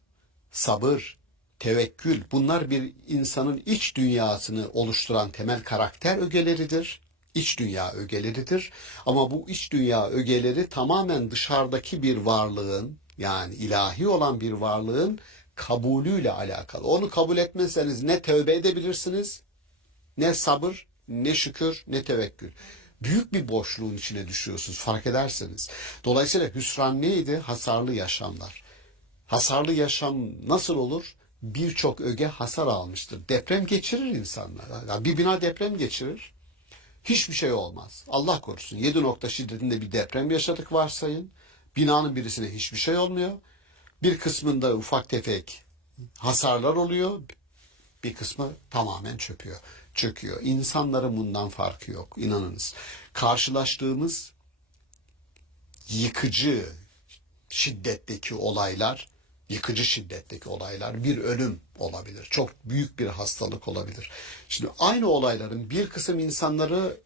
sabır, tevekkül bunlar bir insanın iç dünyasını oluşturan temel karakter ögeleridir. İç dünya ögeleridir. Ama bu iç dünya ögeleri tamamen dışarıdaki bir varlığın yani ilahi olan bir varlığın kabulüyle alakalı. Onu kabul etmezseniz ne tövbe edebilirsiniz, ne sabır, ne şükür, ne tevekkül. Büyük bir boşluğun içine düşüyorsunuz fark ederseniz. Dolayısıyla hüsran neydi? Hasarlı yaşamlar. Hasarlı yaşam nasıl olur? Birçok öge hasar almıştır. Deprem geçirir insanlar. Yani bir bina deprem geçirir. Hiçbir şey olmaz. Allah korusun. 7 nokta şiddetinde bir deprem yaşadık varsayın. Binanın birisine hiçbir şey olmuyor. Bir kısmında ufak tefek hasarlar oluyor. Bir kısmı tamamen çöküyor. İnsanların bundan farkı yok. İnanınız. Karşılaştığımız yıkıcı şiddetteki olaylar bir ölüm olabilir. Çok büyük bir hastalık olabilir. Şimdi aynı olayların bir kısım insanları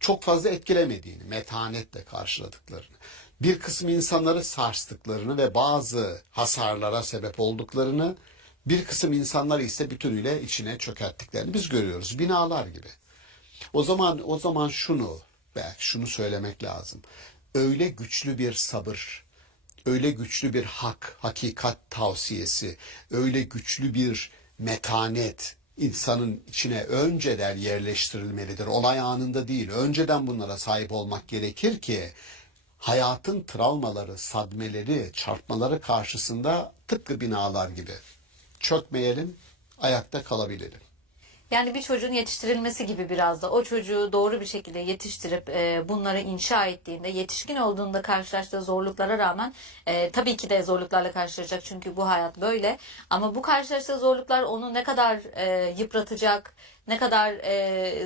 çok fazla etkilemediğini, metanetle karşıladıklarını, bir kısım insanları sarstıklarını ve bazı hasarlara sebep olduklarını, bir kısım insanları ise bütünüyle içine çökerttiklerini biz görüyoruz. Binalar gibi. O zaman şunu söylemek lazım. Öyle güçlü bir sabır, öyle güçlü bir hakikat tavsiyesi, öyle güçlü bir metanet insanın içine önceden yerleştirilmelidir. Olay anında değil, önceden bunlara sahip olmak gerekir ki hayatın travmaları, sadmeleri, çarpmaları karşısında tıpkı binalar gibi çökmeyelim, ayakta kalabilelim. Yani bir çocuğun yetiştirilmesi gibi biraz da o çocuğu doğru bir şekilde yetiştirip bunları inşa ettiğinde yetişkin olduğunda karşılaştığı zorluklara rağmen tabii ki de zorluklarla karşılaşacak çünkü bu hayat böyle ama bu karşılaştığı zorluklar onu ne kadar yıpratacak, ne kadar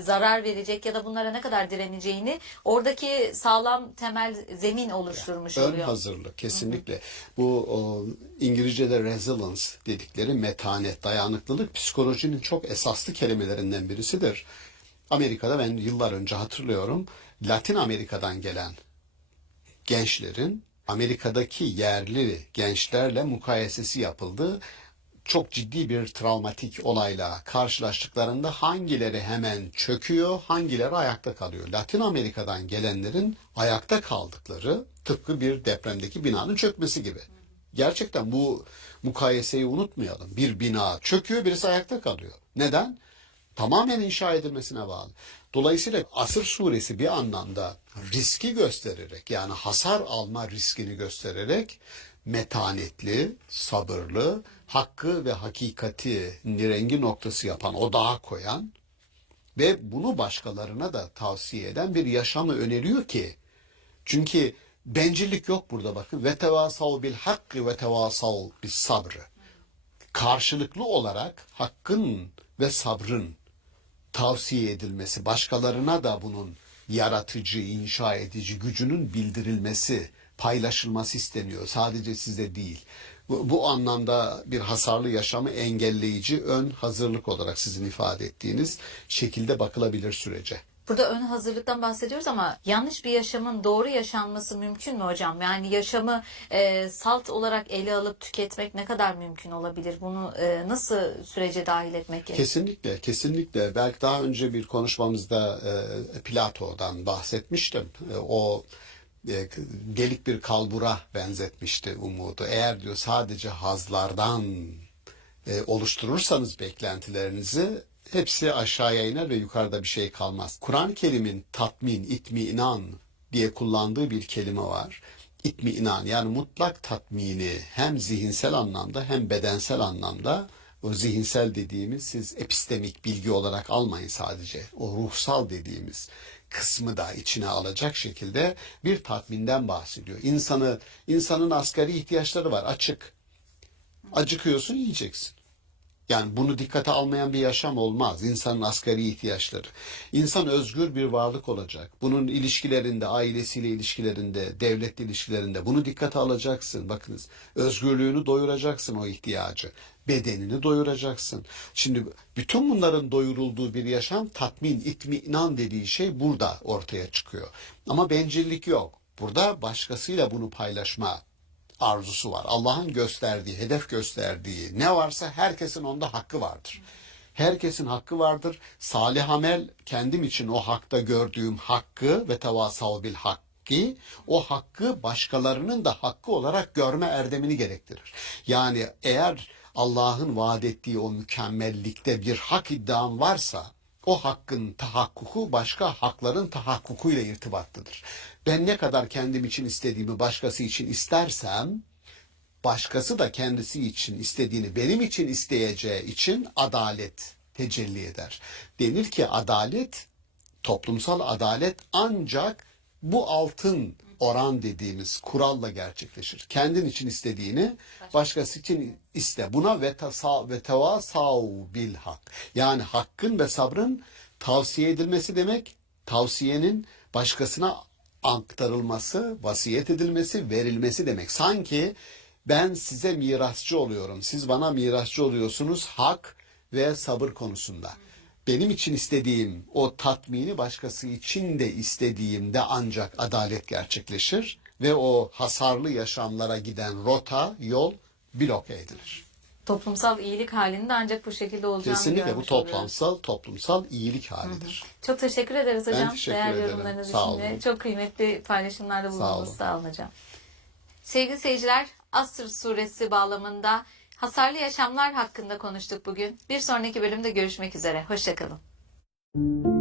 zarar verecek ya da bunlara ne kadar direneceğini oradaki sağlam temel zemin oluşturmuş oluyor. Ön hazırlık kesinlikle. Bu İngilizce'de resilience dedikleri metanet, dayanıklılık psikolojinin çok esaslı kelimelerinden birisidir. Amerika'da ben yıllar önce hatırlıyorum Latin Amerika'dan gelen gençlerin Amerika'daki yerli gençlerle mukayesesi yapıldı. Çok ciddi bir travmatik olayla karşılaştıklarında hangileri hemen çöküyor, hangileri ayakta kalıyor. Latin Amerika'dan gelenlerin ayakta kaldıkları tıpkı bir depremdeki binanın çökmesi gibi. Gerçekten bu mukayeseyi unutmayalım. Bir bina çöküyor, birisi ayakta kalıyor. Neden? Tamamen inşa edilmesine bağlı. Dolayısıyla Asır suresi bir anlamda riski göstererek yani hasar alma riskini göstererek metanetli, sabırlı, hakkı ve hakikati nirengi noktası yapan, odağa koyan ve bunu başkalarına da tavsiye eden bir yaşamı öneriyor ki çünkü bencillik yok burada bakın. Ve tevasav bil hakkı ve tevasav bis sabrı. karşılıklı olarak hakkın ve sabrın tavsiye edilmesi, başkalarına da bunun yaratıcı, inşa edici gücünün bildirilmesi, paylaşılması isteniyor. Sadece size değil. Bu anlamda bir hasarlı yaşamı engelleyici ön hazırlık olarak sizin ifade ettiğiniz şekilde bakılabilir sürece. Burada ön hazırlıktan bahsediyoruz ama yanlış bir yaşamın doğru yaşanması mümkün mü hocam? Yani yaşamı salt olarak ele alıp tüketmek ne kadar mümkün olabilir? Bunu nasıl sürece dahil etmek gerekiyor? Kesinlikle, kesinlikle. Belki daha önce bir konuşmamızda Plato'dan bahsetmiştim. O delik bir kalbura benzetmişti umudu. Eğer diyor sadece hazlardan oluşturursanız beklentilerinizi hepsi aşağıya iner ve yukarıda bir şey kalmaz. Kur'an-ı Kerim'in tatmin, itminan diye kullandığı bir kelime var. İtminan yani mutlak tatmini hem zihinsel anlamda hem bedensel anlamda, o zihinsel dediğimiz siz epistemik bilgi olarak almayın sadece. O ruhsal dediğimiz kısmı da içine alacak şekilde bir tatminden bahsediyor. İnsanın asgari ihtiyaçları var, açık. Acıkıyorsun, yiyeceksin. Yani bunu dikkate almayan bir yaşam olmaz. İnsanın asgari ihtiyaçları. İnsan özgür bir varlık olacak. Bunun ilişkilerinde, ailesiyle ilişkilerinde, devletle ilişkilerinde bunu dikkate alacaksın. Bakınız, özgürlüğünü doyuracaksın o ihtiyacı. Bedenini doyuracaksın. Şimdi bütün bunların doyurulduğu bir yaşam tatmin, itminan dediği şey burada ortaya çıkıyor. Ama bencillik yok. Burada başkasıyla bunu paylaşma arzusu var. Allah'ın gösterdiği, hedef gösterdiği ne varsa herkesin onda hakkı vardır. Herkesin hakkı vardır. Salih amel kendim için o hakta gördüğüm hakkı ve tevasav bil hakki, o hakkı başkalarının da hakkı olarak görme erdemini gerektirir. Yani eğer Allah'ın vaat ettiği o mükemmellikte bir hak iddiam varsa o hakkın tahakkuku başka hakların tahakkukuyla irtibatlıdır. Ben ne kadar kendim için istediğimi başkası için istersem, başkası da kendisi için istediğini benim için isteyeceği için adalet tecelli eder. Denir ki adalet, toplumsal adalet ancak bu altın oran dediğimiz kuralla gerçekleşir. Kendin için istediğini başkası için iste. Buna ve tevasav bil hak. Yani hakkın ve sabrın tavsiye edilmesi demek, tavsiyenin başkasına aktarılması, vasiyet edilmesi, verilmesi demek. Sanki ben size mirasçı oluyorum, siz bana mirasçı oluyorsunuz hak ve sabır konusunda. Benim için istediğim o tatmini başkası için de istediğimde ancak adalet gerçekleşir ve o hasarlı yaşamlara giden rota, yol bloke edilir. Toplumsal iyilik halinde ancak bu şekilde olacağını Kesinlikle bu görmüş oluyoruz. toplumsal iyilik halidir. Çok teşekkür ederiz hocam. Ben teşekkür Değerli ederim. yorumlarınız Sağ için de olun. çok kıymetli paylaşımlarda bulundunuz. olun. Sağ olun hocam. Sevgili seyirciler, Asr suresi bağlamında hasarlı yaşamlar hakkında konuştuk bugün. Bir sonraki bölümde görüşmek üzere. Hoşça kalın.